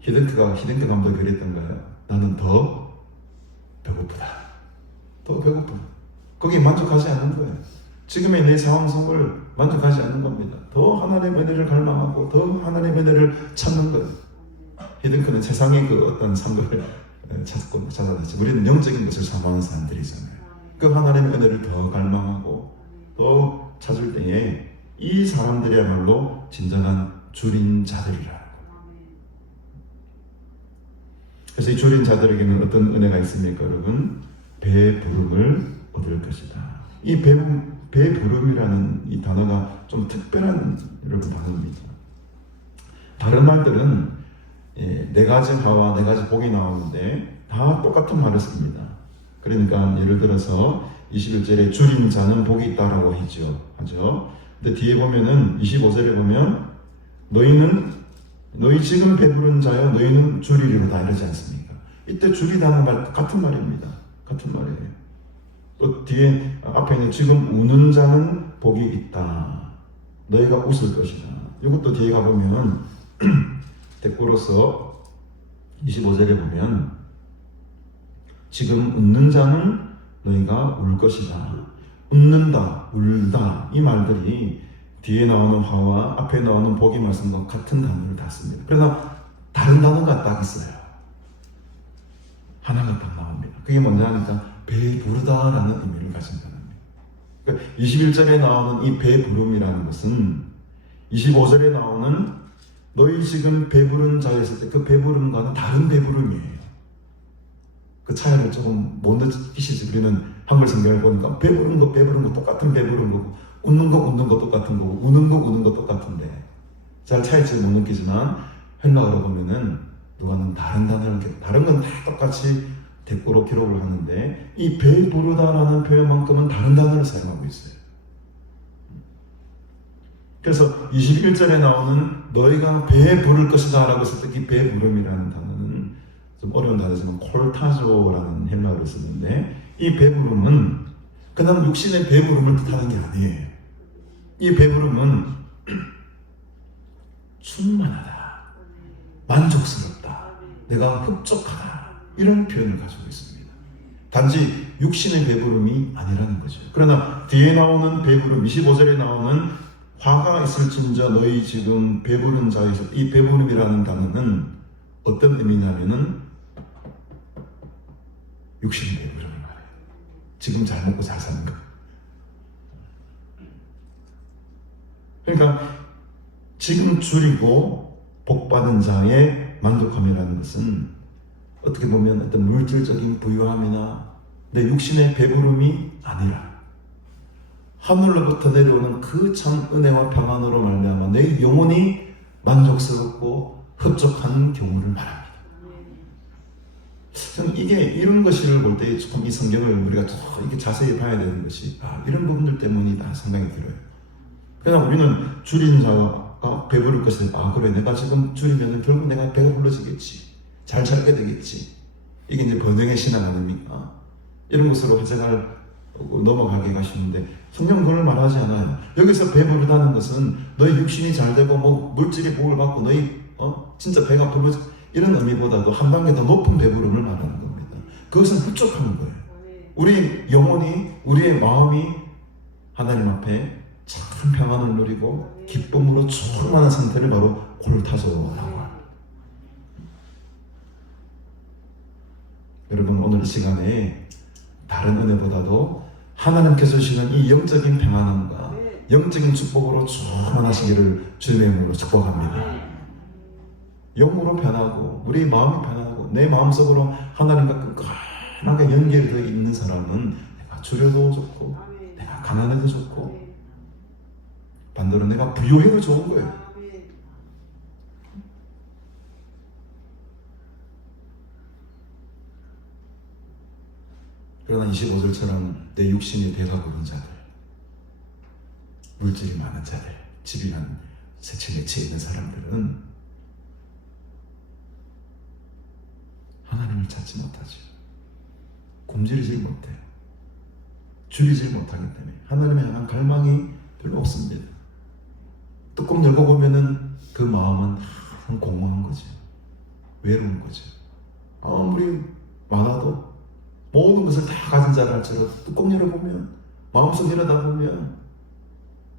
히딩크 감독이 그랬던가요? 나는 더 배고프다. 더 배고프다. 거기에 만족하지 않는 거예요. 지금의 내 상황 속을 만족하지 않는 겁니다. 더 하나님의 은혜를 갈망하고 더 하나님의 은혜를 찾는 거예요. 히딩크는 세상의 그 어떤 상급을 찾아냈죠. 우리는 영적인 것을 사모하는 사람들이잖아요. 그 하나님의 은혜를 더 갈망하고 더 찾을 때에 이 사람들이야말로 진정한 줄인 자들이라. 그래서 이 줄인 자들에게는 어떤 은혜가 있습니까, 여러분? 배부름을 얻을 것이다. 이 배부름이라는 이 단어가 좀 특별한 여러분 단어입니다. 다른 말들은 네 가지 하와 네 가지 복이 나오는데 다 똑같은 말을 씁니다. 그러니까 예를 들어서 21절에 줄인 자는 복이 있다라고 하죠. 근데 뒤에 보면은 25절에 보면 너희 지금 배부른 자여 너희는 줄이리로다 이러지 않습니까? 이때 줄이다는 말 같은 말입니다. 같은 말이에요. 또 뒤에 앞에 있는 지금 우는 자는 복이 있다. 너희가 웃을 것이다. 이것도 뒤에 가보면 대꾸로서 25절에 보면 지금 웃는 자는 너희가 울 것이다. 웃는다, 울다 이 말들이 뒤에 나오는 화와 앞에 나오는 복의 말씀과 같은 단어를 다 씁니다. 그러나 다른 단어가 딱 있어요. 하나가 딱 나옵니다. 그게 뭐냐 하니까 배부르다라는 의미를 가진 단어입니다. 그러니까 21절에 나오는 이 배부름이라는 것은 25절에 나오는 너희 지금 배부른 자였을 때 그 배부름과는 다른 배부름이에요. 그 차이를 조금 못 느끼시지. 우리는 한글 성경을 보니까 배부른 거 똑같은 배부른 거고 웃는 거 똑같은 거고 우는 거 똑같은데 잘 차이를 못 느끼지만 헬라어로 보면은 누가는 다른 단어를 다른 건 다 똑같이 대꾸로 기록을 하는데 이 배부르다라는 표현만큼은 다른 단어를 사용하고 있어요. 그래서 21절에 나오는 너희가 배에 부를 것이다 라고 했을 때 이 배부름이라는 단어는 좀 어려운 단어지만 콜타조라는 헬라어를 쓰는데 이 배부름은 그냥 육신의 배부름을 뜻하는 게 아니에요. 이 배부름은 충만하다, 만족스럽다, 내가 흡족하다 이런 표현을 가지고 있습니다. 단지 육신의 배부름이 아니라는 거죠. 그러나 뒤에 나오는 배부름 25절에 나오는 화가 있을진저 너희 지금 배부른 자에서 이 배부름이라는 단어는 어떤 의미냐면은 육신의 배부름을 말해요. 지금 잘 먹고 잘 사는 거. 그러니까 지금 줄이고 복받은 자의 만족함이라는 것은 어떻게 보면 어떤 물질적인 부유함이나 내 육신의 배부름이 아니라 하늘로부터 내려오는 그 참 은혜와 평안으로 말미암아 내 영혼이 만족스럽고 흡족한 경우를 말합니다. 저는 이런 것을 볼 때 조금 이 성경을 우리가 이렇게 자세히 봐야 되는 것이 이런 부분들 때문이다 생각이 들어요. 그냥 우리는 줄인 자가 배부를 것을 그래 내가 지금 줄이면 결국 내가 배가 불러지겠지, 잘 살게 되겠지, 이게 이제 번영의 신앙 아닙니까? 이런 것으로 해석을 넘어가게 가시는데 성경은 그걸 말하지 않아요. 여기서 배부르다는 것은 너희 육신이 잘 되고 뭐 물질이 복을 받고 너희 진짜 배가 불러지 이런 의미보다도 한 단계 더 높은 배부름을 말하는 겁니다. 그것은 흡족한 거예요. 우리 영혼이 우리의 마음이 하나님 앞에 참 평안을 누리고 기쁨으로 충만한 상태를 바로 골타조라고 합니다. 여러분 오늘 이 시간에 다른 은혜보다도 하나님께서 주시는 이 영적인 평안함과 영적인 축복으로 충만하시기를 주님의 이름으로 축복합니다. 영으로 변하고 우리 마음이 변하고 내 마음속으로 하나님과 끈끈하게 연결이 되어 있는 사람은 내가 줄여도 좋고 내가 가난해도 좋고 반대로 내가 부유해도 좋은 거예요. 그러나 25절처럼 내 육신이 배가 부른 자들, 물질이 많은 자들, 집이 한 세채 네채 있는 사람들은 하나님을 찾지 못하죠. 굶주리질 못해요. 줄이질 못하기 때문에 하나님에 향한 갈망이 별로 없습니다. 뚜껑 열고 보면은 그 마음은 항상 공허한 거죠. 외로운 거죠. 아무리 많아도 모든 것을 다 가진 자라 할지라도 뚜껑 열어보면, 마음속 내려다보면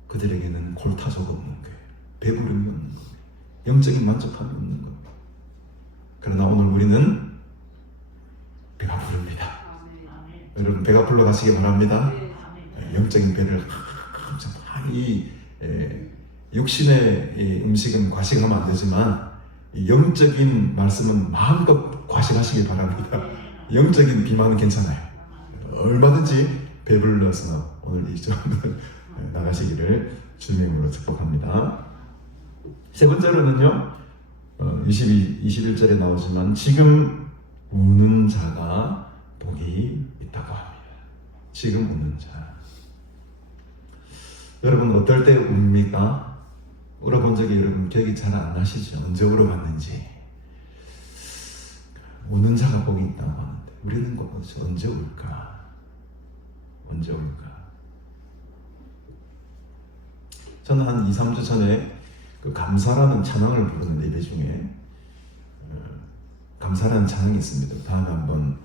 그들에게는 골타조가 없는 거예요. 배부름이 없는 거예요. 영적인 만족함이 없는 거예요. 그러나 오늘 우리는 배가 부릅니다. 여러분 배가 불러 가시기 바랍니다. 영적인 배를 이 육신의 음식은 과식하면 안 되지만 영적인 말씀은 마음껏 과식하시기 바랍니다. 영적인 비만은 괜찮아요. 얼마든지 배불러서 오늘 이 점을 나가시기를 주님의 이름으로 축복합니다. 세 번째로는요, 21절에 나오지만 지금 우는 자가 복이 있다고 합니다. 지금 우는 자. 여러분 어떨 때 웁니까? 울어본 적이 여러분 기억이 잘 안 나시죠? 언제 울어봤는지. 우는 자가 복이 있다고 하는데 우리는 언제 울까? 언제 울까? 저는 한 2, 3주 전에 그 감사라는 찬양을 부르는 예배 중에 감사라는 찬양이 있습니다. 다음에 한번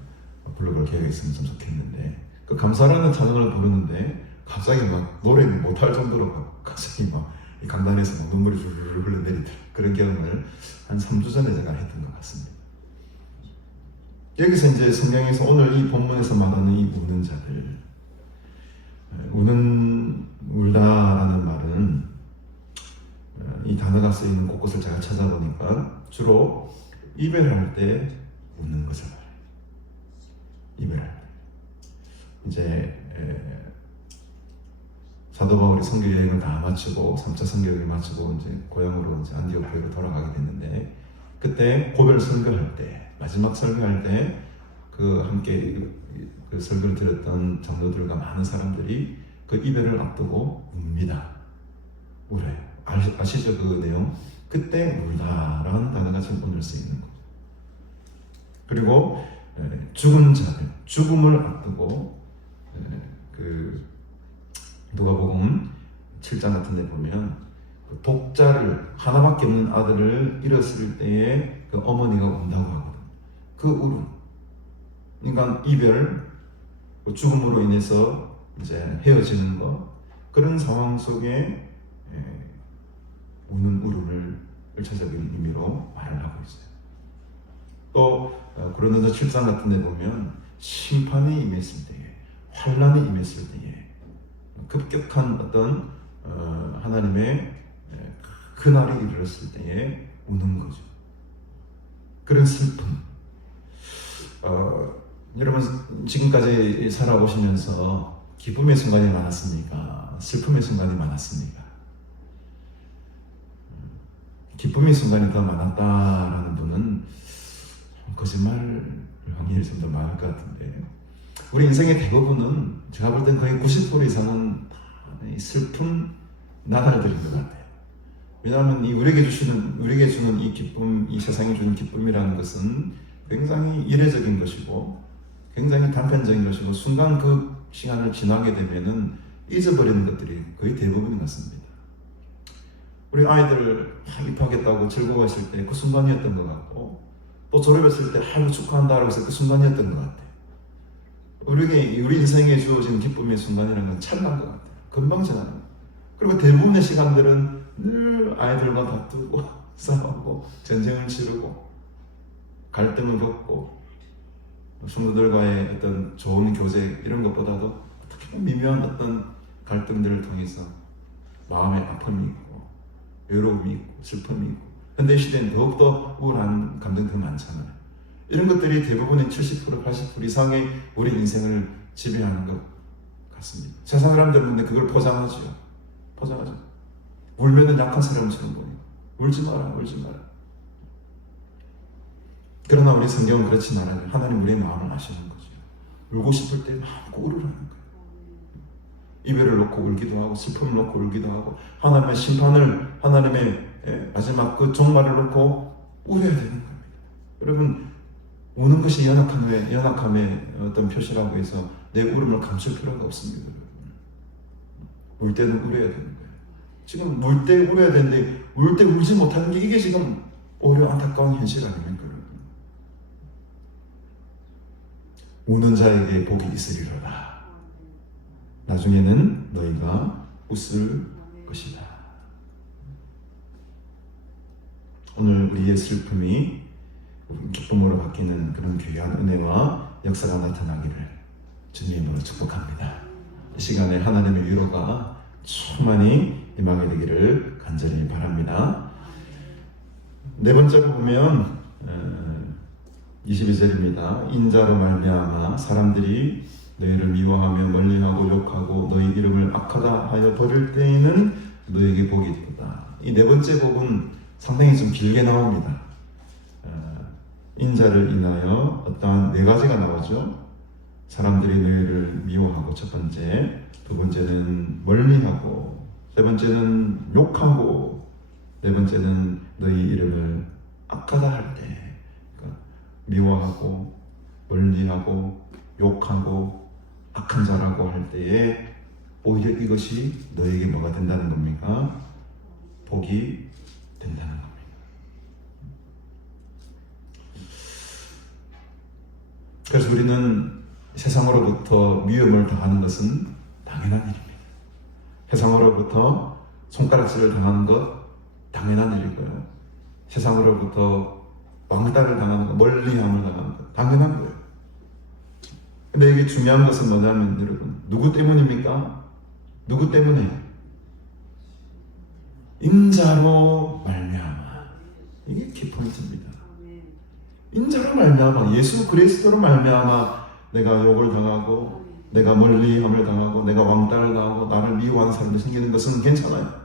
불러볼 계획이 있으면 좀 좋겠는데, 그 감사라는 찬양을 부르는데 갑자기 막 노래를 못할 정도로 갑자기 막 강단에서 막 눈물이 줄줄 흘러내리더라. 그런 경험을 한 3주 전에 제가 했던 것 같습니다. 여기서 이제 성경에서 오늘 이 본문에서 말하는 이 우는 자들, 울다라는 말은 이 단어가 쓰이는 곳곳을 제가 찾아보니까 주로 이별할 때 우는 것을 말해요. 이별할 때. 이제 사도 바울이 선교 여행을 다 마치고 3차 선교 여행을 마치고 이제 고향으로 이제 안디옥 교회로 돌아가게 됐는데, 그때 고별 설교할 때, 마지막 설교할 때 그 함께 그 설교를 들었던 장로들과 많은 사람들이 그 이별을 앞두고 웁니다. 울어요. 아시죠 그 내용? 그때 울다라는 단어가 지금 오늘 쓰이는 거죠. 그리고 죽은 자들, 죽음을 앞두고 그 누가복음 7장 같은 데 보면 그 독자를, 하나밖에 없는 아들을 잃었을 때에 그 어머니가 운다고 하거든. 그 울음, 그러니까 이별, 죽음으로 인해서 이제 헤어지는 것, 그런 상황 속에 우는 울음을 일차적인 의미로 말을 하고 있어요. 또 고린도서 7장 같은 데 보면 심판이 임했을 때에, 환란이 임했을 때에, 급격한 어떤 하나님의 그날이 이르렀을 때에 우는 거죠. 그런 슬픔. 여러분 지금까지 살아보시면서 기쁨의 순간이 많았습니까? 슬픔의 순간이 많았습니까? 기쁨의 순간이 더 많았다라는 분은 거짓말 확률이 좀 더 많을 것 같은데, 우리 인생의 대부분은 제가 볼 땐 거의 90% 이상은 슬픈 나날들인 것 같아요. 왜냐하면 우리에게 주는 이 기쁨, 이 세상이 주는 기쁨이라는 것은 굉장히 이례적인 것이고 굉장히 단편적인 것이고, 순간 그 시간을 지나게 되면은 잊어버리는 것들이 거의 대부분인 것 같습니다. 우리 아이들 입학했다고 즐거워했을 때 그 순간이었던 것 같고, 또 졸업했을 때 아이고 축하한다라고 해서 그 순간이었던 것 같아요. 우리 인생에 주어진 기쁨의 순간이라는 건 찰나인 것 같아요. 금방 지나는 거예요. 그리고 대부분의 시간들은 늘 아이들과 다투고 싸우고 전쟁을 치르고 갈등을 겪고 성도들과의 어떤 좋은 교제 이런 것보다도 어떻게 미묘한 어떤 갈등들을 통해서 마음의 아픔이 있고 외로움이 있고 슬픔이 있고, 현대 시대는 더욱더 우울한 감정들이 많잖아요. 이런 것들이 대부분의 70% 80% 이상의 우리 인생을 지배하는 것 같습니다. 세상 사람들은 근데 그걸 포장하죠. 울면은 약한 사람처럼 보이고, 울지 마라. 그러나 우리 성경은 그렇지 않아요. 하나님 우리의 마음을 아시는 거죠. 울고 싶을 때 마음껏 울으라는 거예요. 이별을 놓고 울기도 하고 슬픔을 놓고 울기도 하고 하나님의 심판을, 하나님의 마지막 그 종말을 놓고 울어야 되는 겁니다. 여러분, 우는 것이 연약함의 어떤 표시라고 해서 내 울음을 감출 필요가 없습니다. 여러분. 울 때는 울어야 되는 거예요. 지금 울 때 울어야 되는데 울 때 울지 못하는 게 이게 지금 오히려 안타까운 현실 아닙니까? 여러분. 우는 자에게 복이 있으리로다. 나중에는 너희가 웃을 것이다. 오늘 우리의 슬픔이 기쁨으로 바뀌는 그런 귀한 은혜와 역사가 나타나기를 주님으로 축복합니다. 이 시간에 하나님의 위로가 충만히 임하게 되기를 간절히 바랍니다. 네 번째로 보면 22절입니다. 인자로 말미암아 사람들이 너희를 미워하며 멀리하고 욕하고 너희 이름을 악하다 하여 버릴 때에는 너희에게 복이 있다. 이 네 번째 복은 상당히 좀 길게 나옵니다. 인자를 인하여 어떠한 네 가지가 나오죠. 사람들이 너희를 미워하고 첫 번째, 두 번째는 멀리하고, 세 번째는 욕하고, 네 번째는 너희 이름을 악하다 할 때, 그러니까 미워하고 멀리하고 욕하고 악한 자라고 할 때에 오히려 이것이 너에게 뭐가 된다는 겁니까? 복이 된다는 겁니다. 그래서 우리는 세상으로부터 미움을 당하는 것은 당연한 일입니다. 세상으로부터 손가락질을 당하는 것 당연한 일이고요. 세상으로부터 왕따를 당하는 것, 멀리함을 당하는 것 당연한 거예요. 근데 이게 중요한 것은 뭐냐면 여러분, 누구 때문입니까? 누구 때문에? 인자로 말미암아. 이게 키포인트입니다. 인자로 말미암아, 예수 그리스도로 말미암아 내가 욕을 당하고 내가 멀리함을 당하고 내가 왕따를 당하고 나를 미워하는 사람이 생기는 것은 괜찮아요.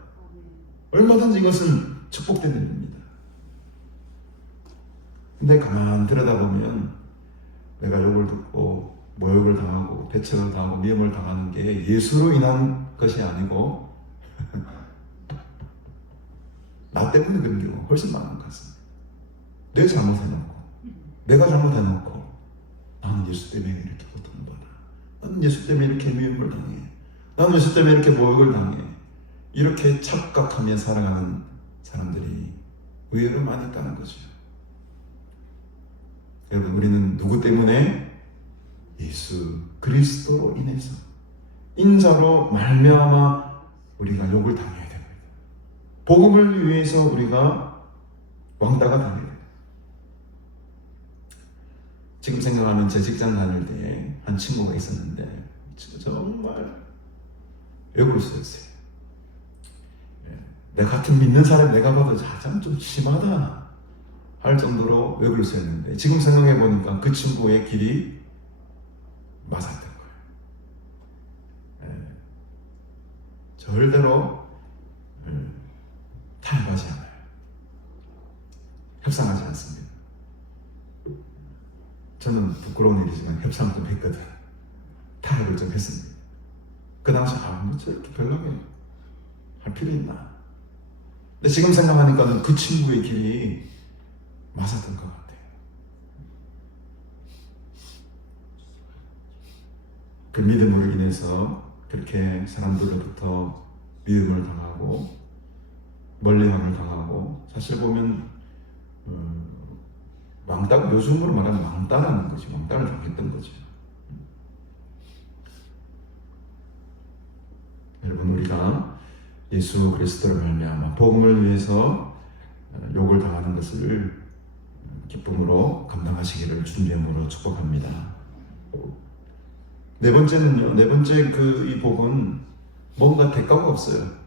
얼마든지 이것은 축복된 일입니다. 근데 가만 들여다보면 내가 욕을 듣고 모욕을 당하고 배척을 당하고 미움을 당하는 게 예수로 인한 것이 아니고 나 때문에 그런 경우가 훨씬 많은 것 같습니다. 내 잘못해놓고 내가 잘못해놓고 나는 예수 때문에 이렇게 고통받아, 나는 예수 때문에 이렇게 미움을 당해, 나는 예수 때문에 이렇게 모욕을 당해, 이렇게 착각하며 살아가는 사람들이 의외로 많이 있다는 거죠. 여러분, 우리는 누구 때문에? 예수 그리스도로 인해서 인자로 말미암아 우리가 욕을 당해야 됩니다. 복음을 위해서 우리가 왕따가 당해야 됩니다. 지금 생각하면 제 직장 다닐 때 한 친구가 있었는데 정말 왜 그럴 수 있어요. 내 같은 믿는 사람 내가 봐도 가장 좀 심하다 할 정도로 왜 그럴 수 있는데 지금 생각해 보니까 그 친구의 길이 맞았던 거예요. 절대로 타협하지 않아요. 협상하지 않습니다. 저는 부끄러운 일이지만 협상을 좀 했거든. 타협을 좀 했습니다. 그 당시 뭐 저렇게 별나게 할 필요 있나. 근데 지금 생각하니까는 그 친구의 길이 맞았던 것 같아요. 그 믿음으로 인해서 그렇게 사람들로부터 미움을 당하고 멀리함을 당하고, 사실 보면 왕따가 요즘으로 말하면 왕따라는 거지, 왕따를 당했던 거죠. 여러분, 우리가 예수 그리스도를 말미암아 복음을 위해서 욕을 당하는 것을 기쁨으로 감당하시기를 주님으로 축복합니다. 네 번째는요, 네 번째 이 복은 뭔가 대가가 없어요.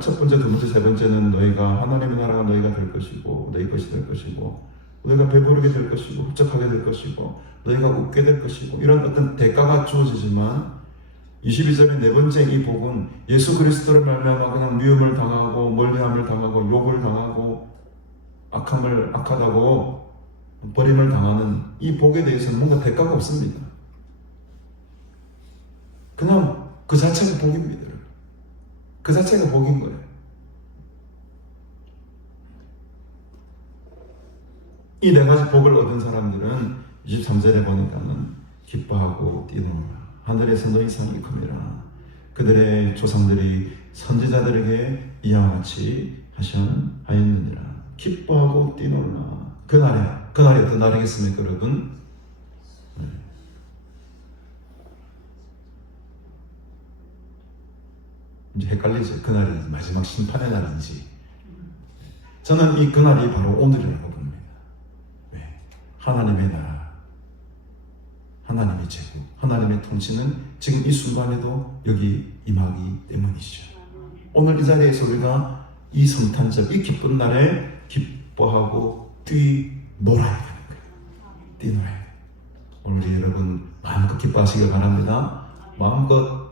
첫 번째, 두 번째, 세 번째는 너희가 하나님의 나라가 너희가 될 것이고 너희 것이 될 것이고 너희가 배부르게 될 것이고 흡족하게 될 것이고 너희가 웃게 될 것이고 이런 어떤 대가가 주어지지만 22절의 네 번째 이 복은 예수 그리스도를 말미암아 그냥 미움을 당하고 멀리함을 당하고 욕을 당하고 악하다고 버림을 당하는 이 복에 대해서는 뭔가 대가가 없습니다. 그냥 그 자체가 복입니다. 그 자체가 복인 거예요. 이 네 가지 복을 얻은 사람들은 23절에 보니까는 기뻐하고 뛰노라. 하늘에서 너희 상이 큽니다. 그들의 조상들이 선지자들에게 이와 같이 하였느니라. 기뻐하고 뛰노라. 그날이 어떤 날이겠습니까, 여러분? 이제 헷갈리죠. 그날이 마지막 심판의 날인지. 저는 이 그날이 바로 오늘이라고 봅니다. 왜? 하나님의 나라, 하나님의 제국, 하나님의 통치는 지금 이 순간에도 여기 임하기 때문이죠. 오늘 이 자리에서 우리가 이 성탄절, 이 기쁜 날에 기뻐하고 뛰놀아야 되는 거예요. 뛰놀아야 돼요. 오늘 여러분 마음껏 기뻐하시길 바랍니다. 마음껏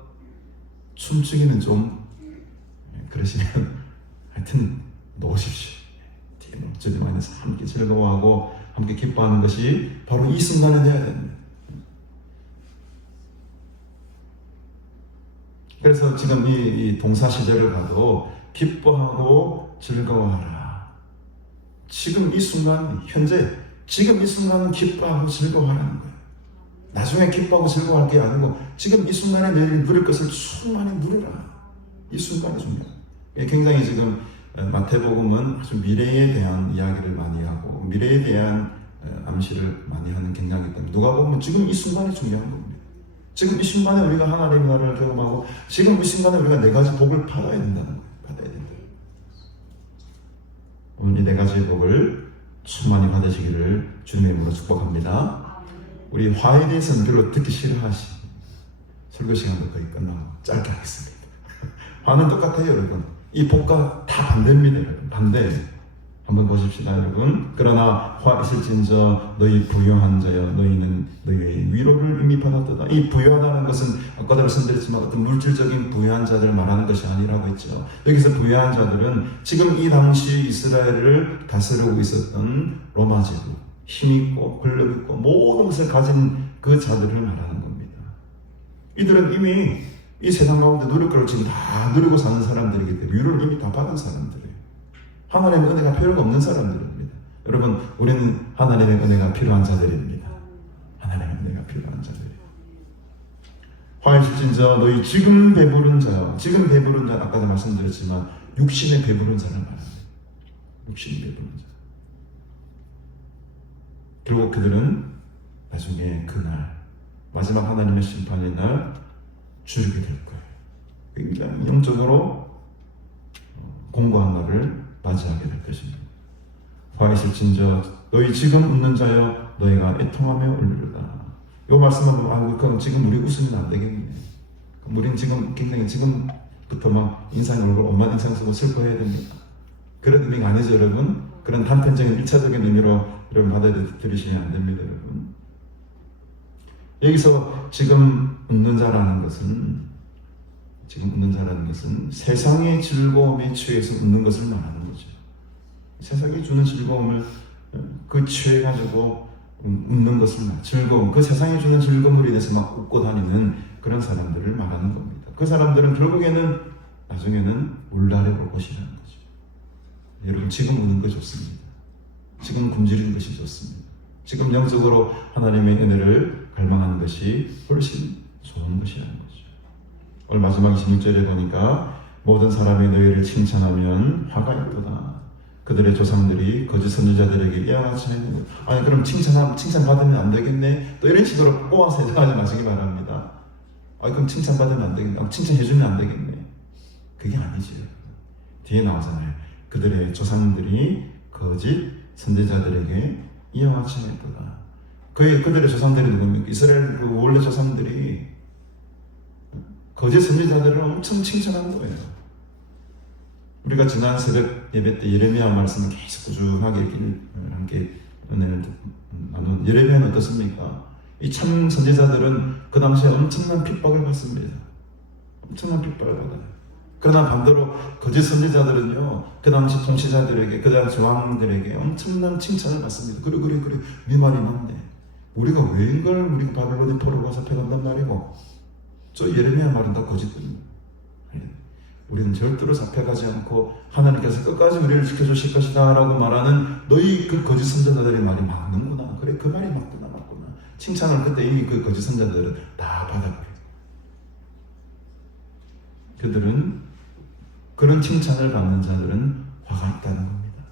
춤추기는 좀 그러시면 하여튼 놓으십시오. 주님 안에서 함께 즐거워하고 함께 기뻐하는 것이 바로 이 순간에 돼야 됩니다. 그래서 지금 이 동사 시절을 가도 기뻐하고 즐거워하라. 지금 이 순간, 현재 지금 이 순간은 기뻐하고 즐거워하라는 거예요. 나중에 기뻐하고 즐거워할 게 아니고 지금 이 순간에 내일 누릴 것을 충만히 누리라. 이 순간이 중요해요. 굉장히 지금 마태복음은 아주 미래에 대한 이야기를 많이 하고 미래에 대한 암시를 많이 하는 경향이기 때문에 누가복음은 지금 이 순간이 중요한 겁니다. 지금 이 순간에 우리가 하나님의 나라를 경험하고 지금 이 순간에 우리가 네 가지 복을 받아야 된다는 거예요. 받아야 된다. 오늘 이 네 가지 복을 충만히 받으시기를 주님의 이름으로 축복합니다. 우리 화에 대해서는 별로 듣기 싫어하시. 설교 시간도 거의 끝나고 짧게 하겠습니다. 화는 똑같아요, 여러분. 이 복과 다 반대입니다, 여러분. 반대. 한번 보십시다, 여러분. 그러나 화 있을진저 너희 부유한 자여 너희는 너희의 위로를 이미 받았도다. 이 부유하다는 것은 아까도 말씀드렸지만 어떤 물질적인 부유한 자들을 말하는 것이 아니라고 했죠. 여기서 부유한 자들은 지금 이 당시 이스라엘을 다스리고 있었던 로마 제국, 힘있고 권력있고 모든 것을 가진 그 자들을 말하는 겁니다. 이들은 이미 이 세상 가운데 누릴 걸 지금 다 누리고 사는 사람들이기 때문에 위로를 이미 다 받은 사람들이에요. 하나님의 은혜가 필요가 없는 사람들입니다. 여러분, 우리는 하나님의 은혜가 필요한 자들입니다. 하나님의 은혜가 필요한 자들이에요. 화이실진저 너희 지금 배부른 자, 지금 배부른 자, 아까도 말씀드렸지만 육신의 배부른 자를 말합니다. 육신의 배부른 자. 결국 그들은 나중에 그날 마지막 하나님의 심판의 날 줄이게 될 거예요. 굉장히 영적으로 공고한 날을 맞이하게 될 것입니다. 화 있을진저 너희 지금 웃는 자여 너희가 애통하며 울리로다. 이 말씀을 보면 그럼 지금 우리 웃으면 안 되겠네. 그럼 우리는 지금 굉장히 지금부터 막 인상 얼굴 엄마 인상 쓰고 슬퍼해야 됩니다. 그런 의미가 아니죠, 여러분. 그런 단편적인 1차적인 의미로 여러분 받아들이시면 안 됩니다, 여러분. 여기서 지금 웃는 자라는 것은 세상의 즐거움에 취해서 웃는 것을 말하는 거죠. 세상이 주는 즐거움을 그 취해가지고 웃는 것을 즐거움, 그 세상이 주는 즐거움으로 인해서 막 웃고 다니는 그런 사람들을 말하는 겁니다. 그 사람들은 결국에는 나중에는 물날에 올 것이라는 거죠. 여러분, 지금 우는 거 좋습니다. 지금 굶주리는 것이 좋습니다. 지금 영적으로 하나님의 은혜를 갈망하는 것이 훨씬 좋은 것이라는 거죠. 오늘 마지막 26절에 보니까 모든 사람이 너희를 칭찬하면 화가 있도다. 그들의 조상들이 거짓 선지자들에게 이와 같이 했는데, 아니 그럼 칭찬받으면 안 되겠네. 또 이런 식으로 꼬아서 해석하지 마시기 바랍니다. 아니 그럼 칭찬받으면 안 되겠네. 칭찬해주면 안 되겠네. 그게 아니지요. 뒤에 나오잖아요. 그들의 조상들이 거짓 선지자들에게 이와 같이 했도다. 그들의 조상들이 누굽니까? 이스라엘 그 원래 조상들이 거짓 선지자들을 엄청 칭찬한 거예요. 우리가 지난 새벽 예배 때 예레미야 말씀을 계속 꾸준하게 함께 은혜를 나눈 예레미야는 어떻습니까? 이 참 선지자들은 그 당시에 엄청난 핍박을 받습니다. 엄청난 핍박을 받아요. 그러나 반대로 거짓 선지자들은요, 그 당시 통치자들에게, 그 당시 왕들에게 엄청난 칭찬을 받습니다. 그래, 네 말이 맞네. 우리가 왜 이걸 우리가 바벨론에 포로 가서 패간단 말이고, 저 예레미야 말은 다 거짓입니다. 우리는 절대로 잡혀가지 않고 하나님께서 끝까지 우리를 지켜주실 것이다 라고 말하는 너희 그 거짓 선자들의 말이 맞는구나. 그래, 그 말이 맞구나. 칭찬을 그때 이미 그 거짓 선자들은 다 받아버려요. 그들은, 그런 칭찬을 받는 자들은 화가 있다는 겁니다.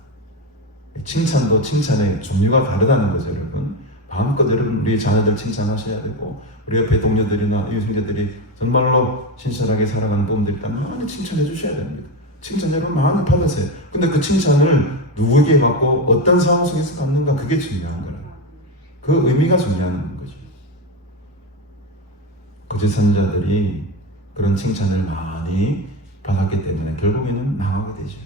칭찬도 칭찬의 종류가 다르다는 거죠, 여러분. 마음껏 여러분 우리 자녀들 칭찬하셔야 되고, 우리 옆에 동료들이나 이웃형제들이 정말로 신실하게 살아가는 부모들이 있다면 많이 칭찬해 주셔야 됩니다. 칭찬 여러분 많이 받으세요. 근데 그 칭찬을 누구에게 받고 어떤 상황 속에서 받는가, 그게 중요한 거라고. 그 의미가 중요한 거죠. 거짓 선자들이 그런 칭찬을 많이 받았기 때문에 결국에는 망하게 되죠.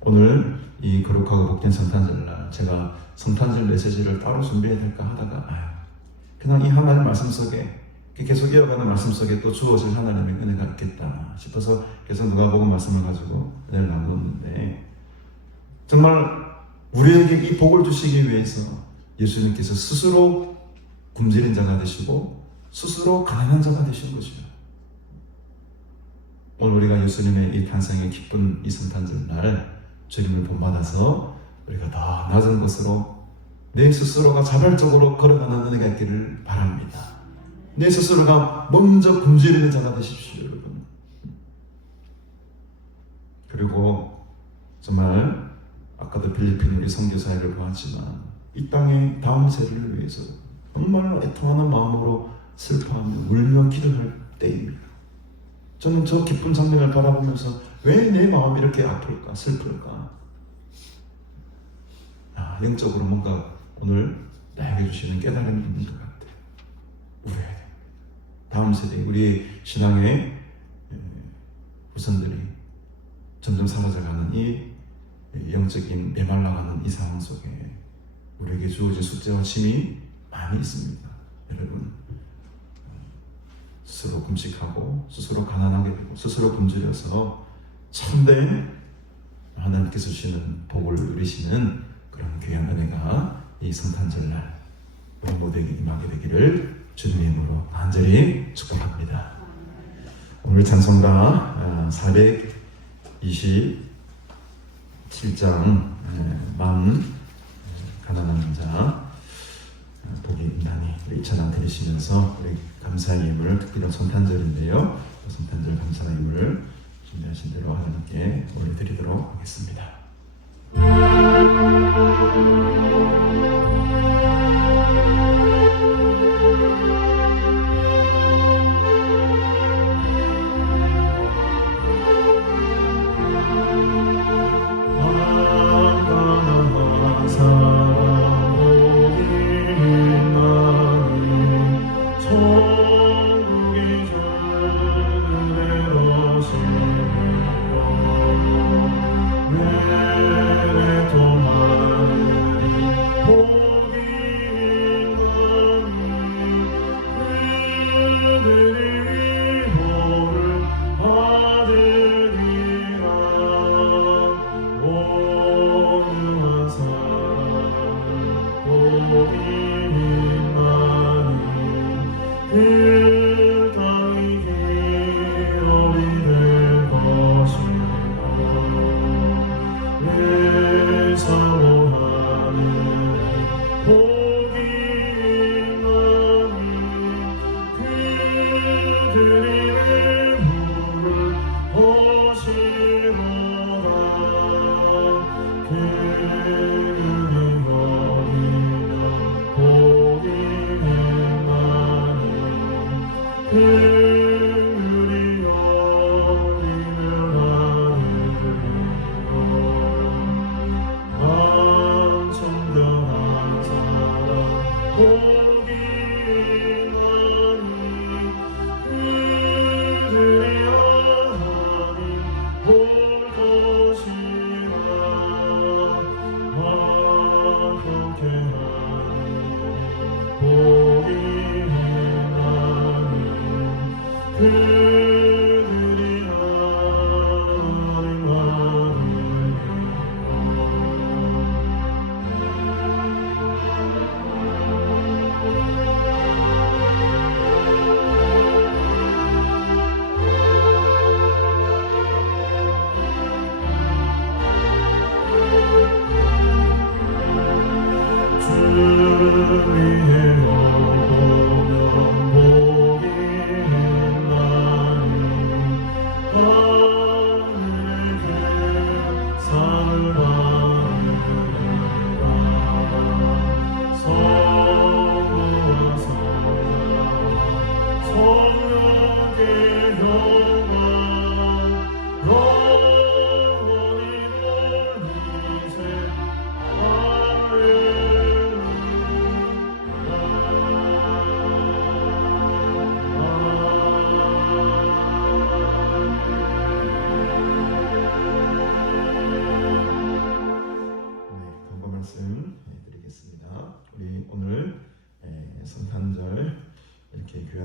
오늘 이 거룩하고 복된 성탄절날 제가 성탄절 메시지를 따로 준비해야 될까 하다가 그냥 이 하나님 말씀 속에 계속 이어가는 말씀 속에 또 주어질 하나님의 은혜가 있겠다 싶어서 계속 누가복음 말씀을 가지고 은혜를 나누었는데, 정말 우리에게 이 복을 주시기 위해서 예수님께서 스스로 굶주린 자가 되시고 스스로 가난한 자가 되신 것이죠. 오늘 우리가 예수님의 이 탄생의 기쁜 이 성탄절날 주님을 본받아서 우리가 더 낮은 곳으로 내 스스로가 자발적으로 걸어가는 은혜가 있기를 바랍니다. 내 스스로가 먼저 굶주리는 자가 되십시오, 여러분. 그리고 정말 아까도 필리핀 우리 선교사회를 보았지만 이 땅의 다음 세대를 위해서 정말로 애통하는 마음으로 슬퍼하며 울며 기도할 때입니다. 저는 저 기쁜 장면을 바라보면서 왜 내 마음이 이렇게 아플까, 슬플까? 영적으로 뭔가 오늘 나에게 주시는 깨달음이 있는 것 같아요. 울어야 돼요. 다음 세대, 우리 신앙의 후손들이 점점 사라져가는 이 영적인 메말라가는 이 상황 속에 우리에게 주어진 숙제와 짐이 많이 있습니다. 여러분, 스스로 금식하고 스스로 가난하게 되고 스스로 굶주려서 참된 하나님께서 주시는 복을 누리시는 그런 귀한 은혜가 이 성탄절날 우리 모두에게 임하게 되기를 주님의 이름으로 간절히 축복합니다. 오늘 찬송가 427장 만 가난한 자 복이 있나니 우리 찬양 드리시면서 우리 감사의 예물을, 특히나 성탄절인데요, 성탄절 감사의 예물을 준비하신 대로 하나님께 올려드리도록 하겠습니다.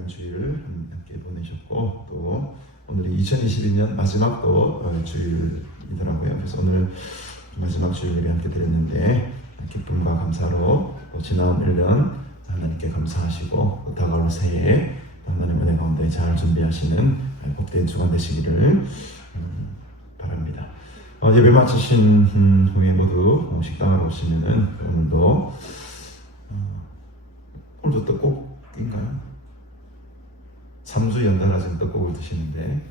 주일 함께 보내셨고, 또 오늘이 2022년 마지막 또 주일이더라고요. 그래서 오늘 마지막 주일 예배 함께 드렸는데 기쁨과 감사로 또 지나온 1년 하나님께 감사하시고 또 다가올 새해 하나님 은혜 가운데 잘 준비하시는 복된 주간 되시기를 바랍니다. 예배 마치신 후에 모두 식당으로 오시면은 오늘도 떡국인가요? 3주 연달아 지금 떡국을 드시는데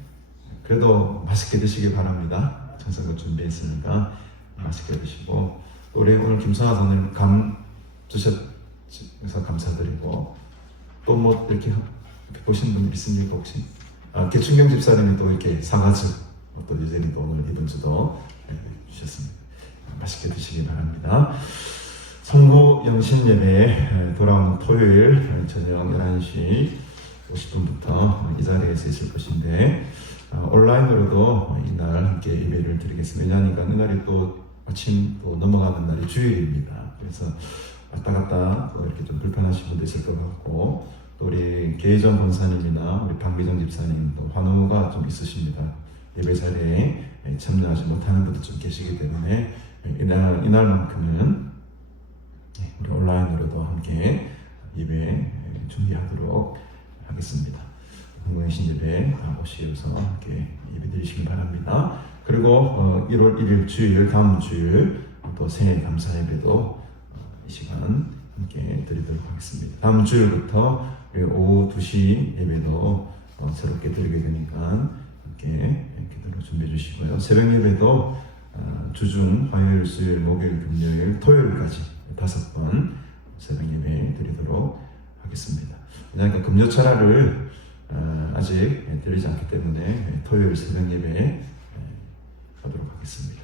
그래도 맛있게 드시길 바랍니다. 정성껏 준비했으니까 맛있게 드시고, 우리 오늘 김성아 선생님 감 주셔서 감사드리고, 또 뭐 이렇게 보신 분 있습니까 혹시? 개춘경 집사님이 또 이렇게 상하주 또 유재님 또 오늘 이번 주도 주셨습니다. 맛있게 드시기 바랍니다. 성구 영신 예배 돌아오는 토요일 저녁 11시 50분부터 이 자리에서 있을 것인데 온라인으로도 이날 함께 예배를 드리겠습니다. 왜냐하니까 이날이 또 아침 또 넘어가는 날이 주일입니다. 그래서 왔다 갔다 또 이렇게 좀 불편하신 분도 있을 것 같고, 또 우리 계전 권사님이나 우리 박미정 집사님 또 환호가 좀 있으십니다. 예배 자리에 참여하지 못하는 분도 좀 계시기 때문에 이날만큼은 우리 온라인으로도 함께 예배 준비하도록 하겠습니다. 공동신 예배 오셔서 함께 예배 드리시기 바랍니다. 그리고 1월 1일 주일, 다음 주일 또 새해 감사 예배도 이 시간 함께 드리도록 하겠습니다. 다음 주일부터 오후 2시 예배도 새롭게 드리게 되니까 함께 기도로 준비해 주시고요. 새벽 예배도 주중 화요일, 수요일, 목요일, 금요일, 토요일까지 5번 새벽 예배 드리도록 하겠습니다. 그러니까 금요철야를 아직 드리지 않기 때문에 토요일 새벽 예배 하도록 하겠습니다.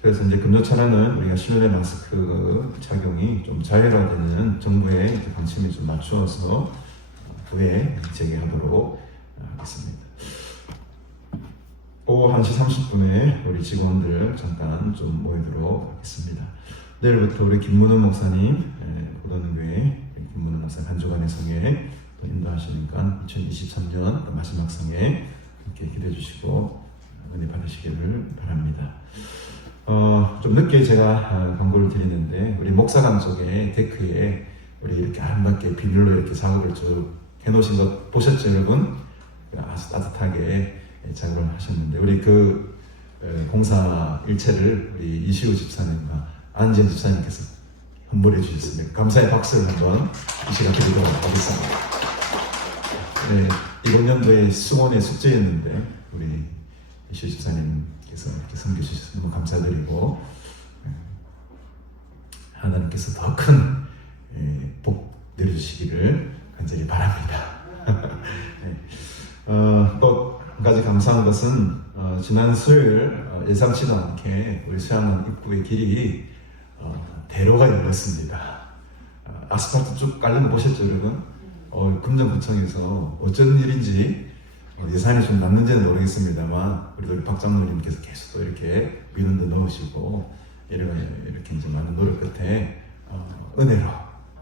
그래서 이제 금요철야는 우리가 실내 마스크 착용이 좀 자율화되는 정부의 방침에 좀 맞추어서 후에 재개하도록 하겠습니다. 오후 1시 30분에 우리 직원들 잠깐 좀 모이도록 하겠습니다. 내일부터 우리 김문은 목사님, 고등교회 김문은 목사님 한 주간의 성회 또 인도하시니까 2023년 마지막 성회 함께 기대해 주시고 은혜 받으시기를 바랍니다. 좀 늦게 제가 광고를 드리는데, 우리 목사관 쪽에 데크에 우리 이렇게 아름답게 비닐로 이렇게 작업을 쭉 해놓으신 것 보셨죠, 여러분? 아주 따뜻하게 작업을 하셨는데, 우리 그 공사 일체를 우리 이시우 집사님과 안지현 집사님께서 헌물해 주셨습니다. 감사의 박수를 한번 이 시간 드리도록 하겠습니다. 네, 이번 연도에 수원의 숙제였는데 우리 이시우 집사님께서 이렇게 섬겨주셔서 너무 감사드리고, 하나님께서 더 큰 복 내려주시기를 간절히 바랍니다. 네. 또 한 가지 감사한 것은 지난 수요일 예상치도 않게 우리 수양원 입구의 길이 대로가 열렸습니다. 아스팔트 쭉 깔린 거 보셨죠, 여러분? 금정구청에서 어쩐 일인지 예산이 좀 남는지는 모르겠습니다만 우리 박 장로님께서 계속 또 이렇게 민원도 넣으시고 이렇게 이제 많은 노력 끝에 은혜로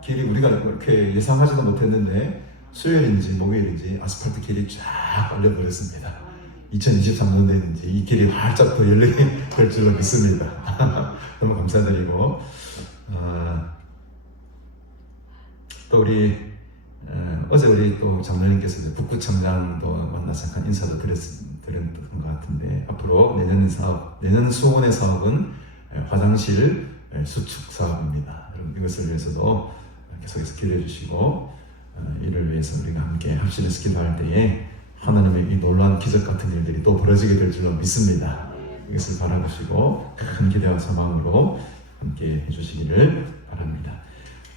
길이 우리가 이렇게 예상하지도 못했는데 수요일인지 목요일인지 아스팔트 길이 쫙 깔려버렸습니다. 2023년도에는지 이 길이 활짝 더 열리게 될 줄로 믿습니다. 너무 감사드리고, 또 우리 어제 우리 또 장로님께서 북구청장도 만나서 약간 인사도 드렸던 것 같은데, 앞으로 내년 수원의 사업은 화장실 수축 사업입니다. 이것을 위해서도 계속해서 기도해 주시고 이를 위해서 우리가 함께 합심해서 기도할 때에 하나님의 이 놀라운 기적 같은 일들이 또 벌어지게 될 줄로 믿습니다. 이것을 바라보시고 큰 기대와 소망으로 함께 해주시기를 바랍니다.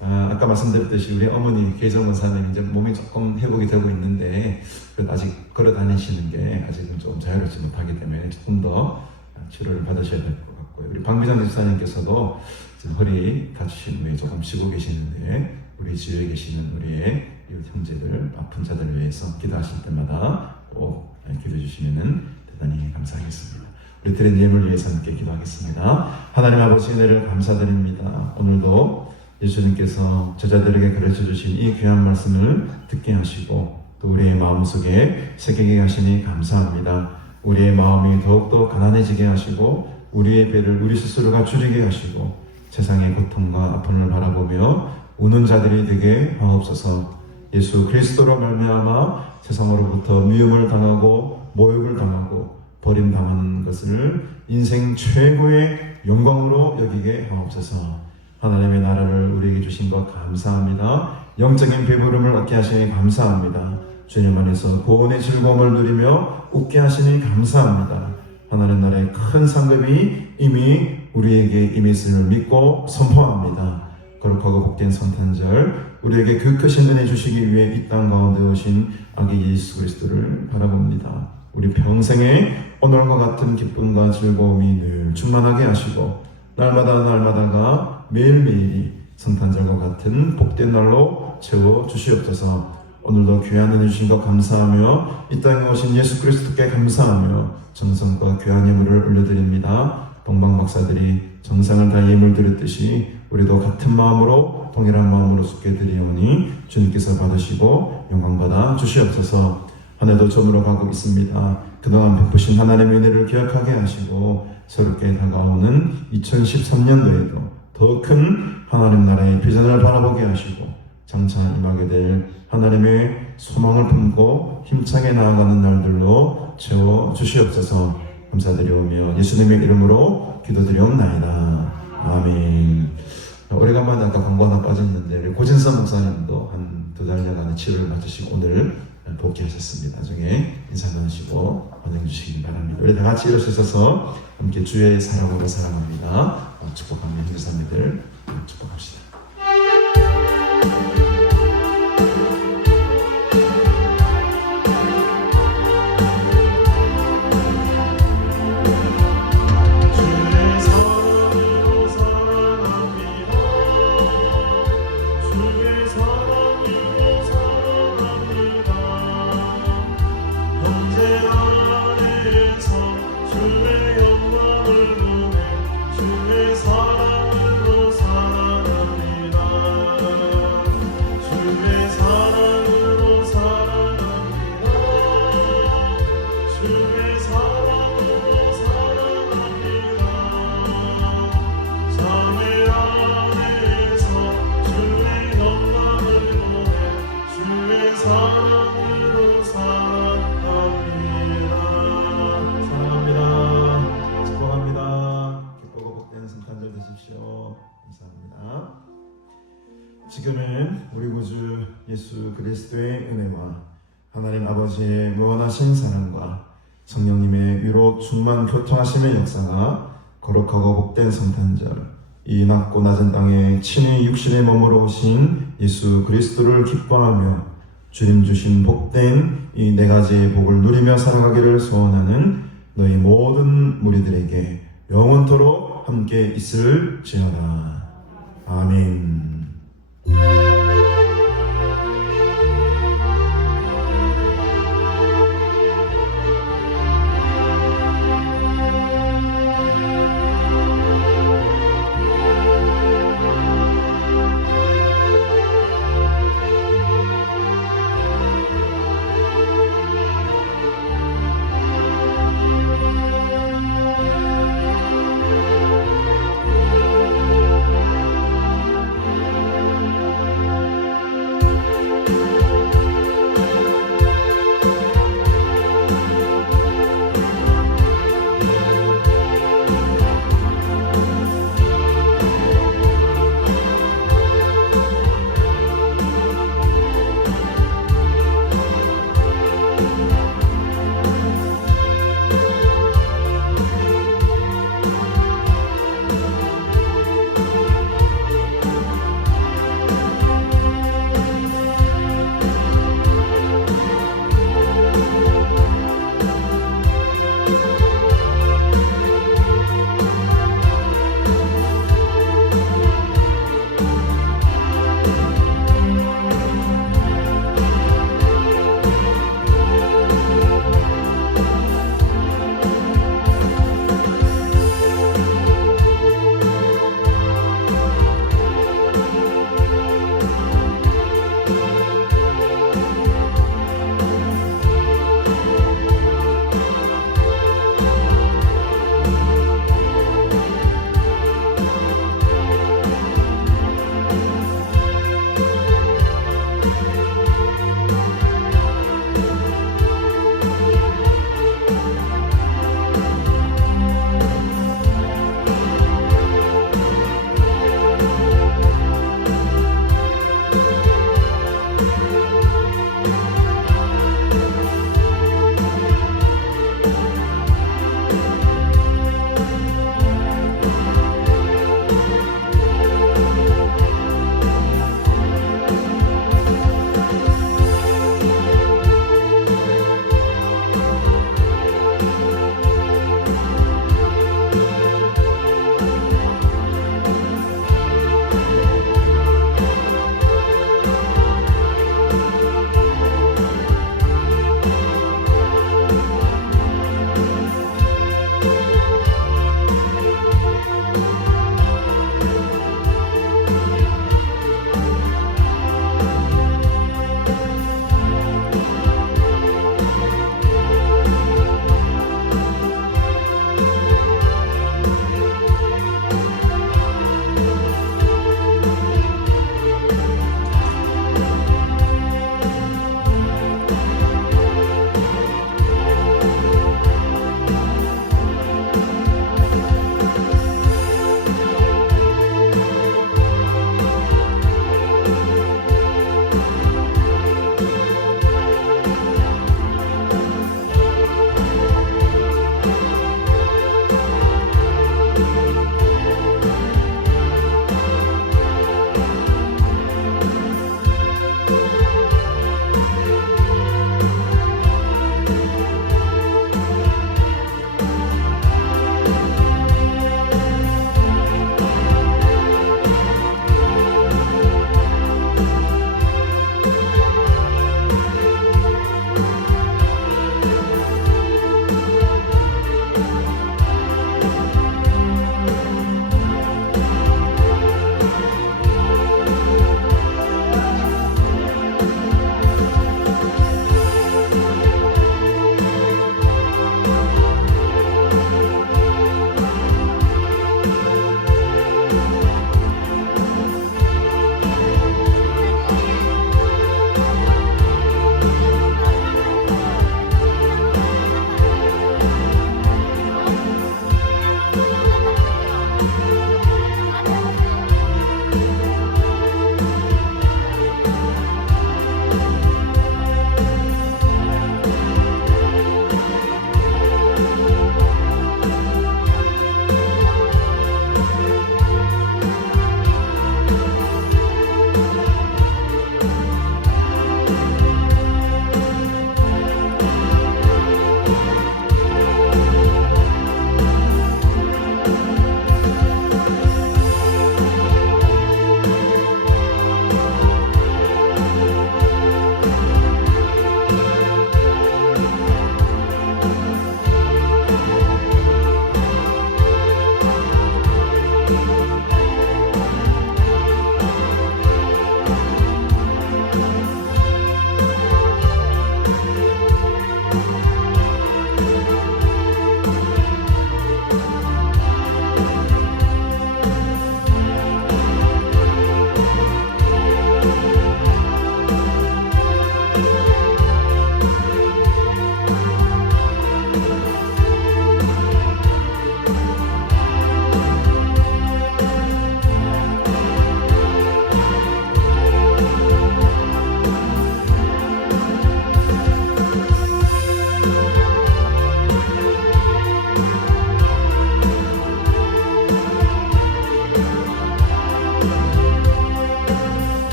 아까 말씀드렸듯이 우리 어머니 계정원사님 이제 몸이 조금 회복이 되고 있는데 아직 걸어 다니시는 게 아직은 좀 자유롭지 못하기 때문에 조금 더 치료를 받으셔야 될 것 같고요. 우리 방비장 집사님께서도 지금 허리 다치신 후에 조금 쉬고 계시는데 우리 주위에 계시는 우리의 이웃 형제들, 아픈 자들을 위해서 기도하실 때마다 꼭 기도해 주시면 대단히 감사하겠습니다. 우리 드린 예물을 위해서 함께 기도하겠습니다. 하나님 아버지 은혜를 감사드립니다. 오늘도 예수님께서 제자들에게 가르쳐 주신 이 귀한 말씀을 듣게 하시고 또 우리의 마음속에 새기게 하시니 감사합니다. 우리의 마음이 더욱더 가난해지게 하시고 우리의 배를 우리 스스로가 줄이게 하시고 세상의 고통과 아픔을 바라보며 우는 자들이 되게 하옵소서. 예수 그리스도로 말미암아 세상으로부터 미움을 당하고 모욕을 당하고 버림당하는 것을 인생 최고의 영광으로 여기게 하옵소서. 하나님의 나라를 우리에게 주신 것 감사합니다. 영적인 배부름을 얻게 하시니 감사합니다. 주님 안에서 구원의 즐거움을 누리며 웃게 하시니 감사합니다. 하나님 나라의 큰 상급이 이미 우리에게 임했음을 믿고 선포합니다. 거룩하고 복된 성탄절 우리에게 그 크신 은혜 주시기 위해 이 땅 가운데 오신 아기 예수 그리스도를 바라봅니다. 우리 평생에 오늘과 같은 기쁨과 즐거움이 늘 충만하게 하시고 날마다가 매일매일이 성탄절과 같은 복된 날로 채워 주시옵소서. 오늘도 귀한 은혜 주신 것 감사하며 이 땅에 오신 예수 그리스도께 감사하며 정성과 귀한 예물을 올려드립니다. 동방 박사들이 정성을 다해 예물 드렸듯이 우리도 같은 마음으로 동일한 마음으로 속게 드리오니 주님께서 받으시고 영광받아 주시옵소서. 한 해도 저물어 가고 있습니다. 그동안 베푸신 하나님의 은혜를 기억하게 하시고 새롭게 다가오는 2013년도에도 더 큰 하나님 나라의 비전을 바라보게 하시고 장차 임하게 될 하나님의 소망을 품고 힘차게 나아가는 날들로 채워 주시옵소서. 감사드리오며 예수님의 이름으로 기도드리옵나이다. 아멘. 오래간만에 아까 광고 하나 빠졌는데 고진선 목사님도 한 2달여간의 치료를 마치시고 오늘 복귀하셨습니다. 나중에 인사 나누시고 환영 주시기 바랍니다. 우리 다 같이 일어서셔서 함께 주의 사랑으로 사랑합니다. 축복하며 형제자매들 축복합시다. 지금은 우리 구주 예수 그리스도의 은혜와 하나님 아버지의 무한하신 사랑과 성령님의 위로 충만 교통하심의 역사가 거룩하고 복된 성탄절 이 낮고 낮은 땅에 친히 육신에 머물러 오신 예수 그리스도를 기뻐하며 주님 주신 복된 이 4가지의 복을 누리며 살아가기를 소원하는 너희 모든 무리들에게 영원토록 함께 있을지어다. 아멘.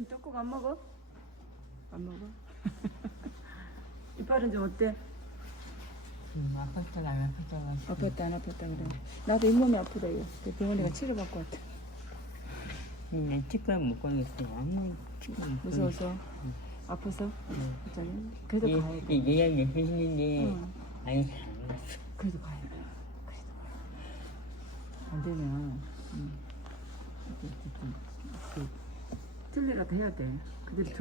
웬 떡국 안 먹어? 안 먹어? 이빨은 좀 어때? 아팠잖아, 안 아팠잖아. 아팠다 안 아팠다 그래. 나도 잇몸이 아프다 이거. 그 병원에 가 치료받고 왔다. 난 치과 못 가겠어. 아무 치과 못 무서워서? 아파서? 괜찮아? 그래도 가겠어. 가야 돼. 예약 몇 했는데 응. 아니 안 갔어. 그래도 가야 돼. 그래도 가야 돼. 안 되면 틀리라도 해야 돼. 그대로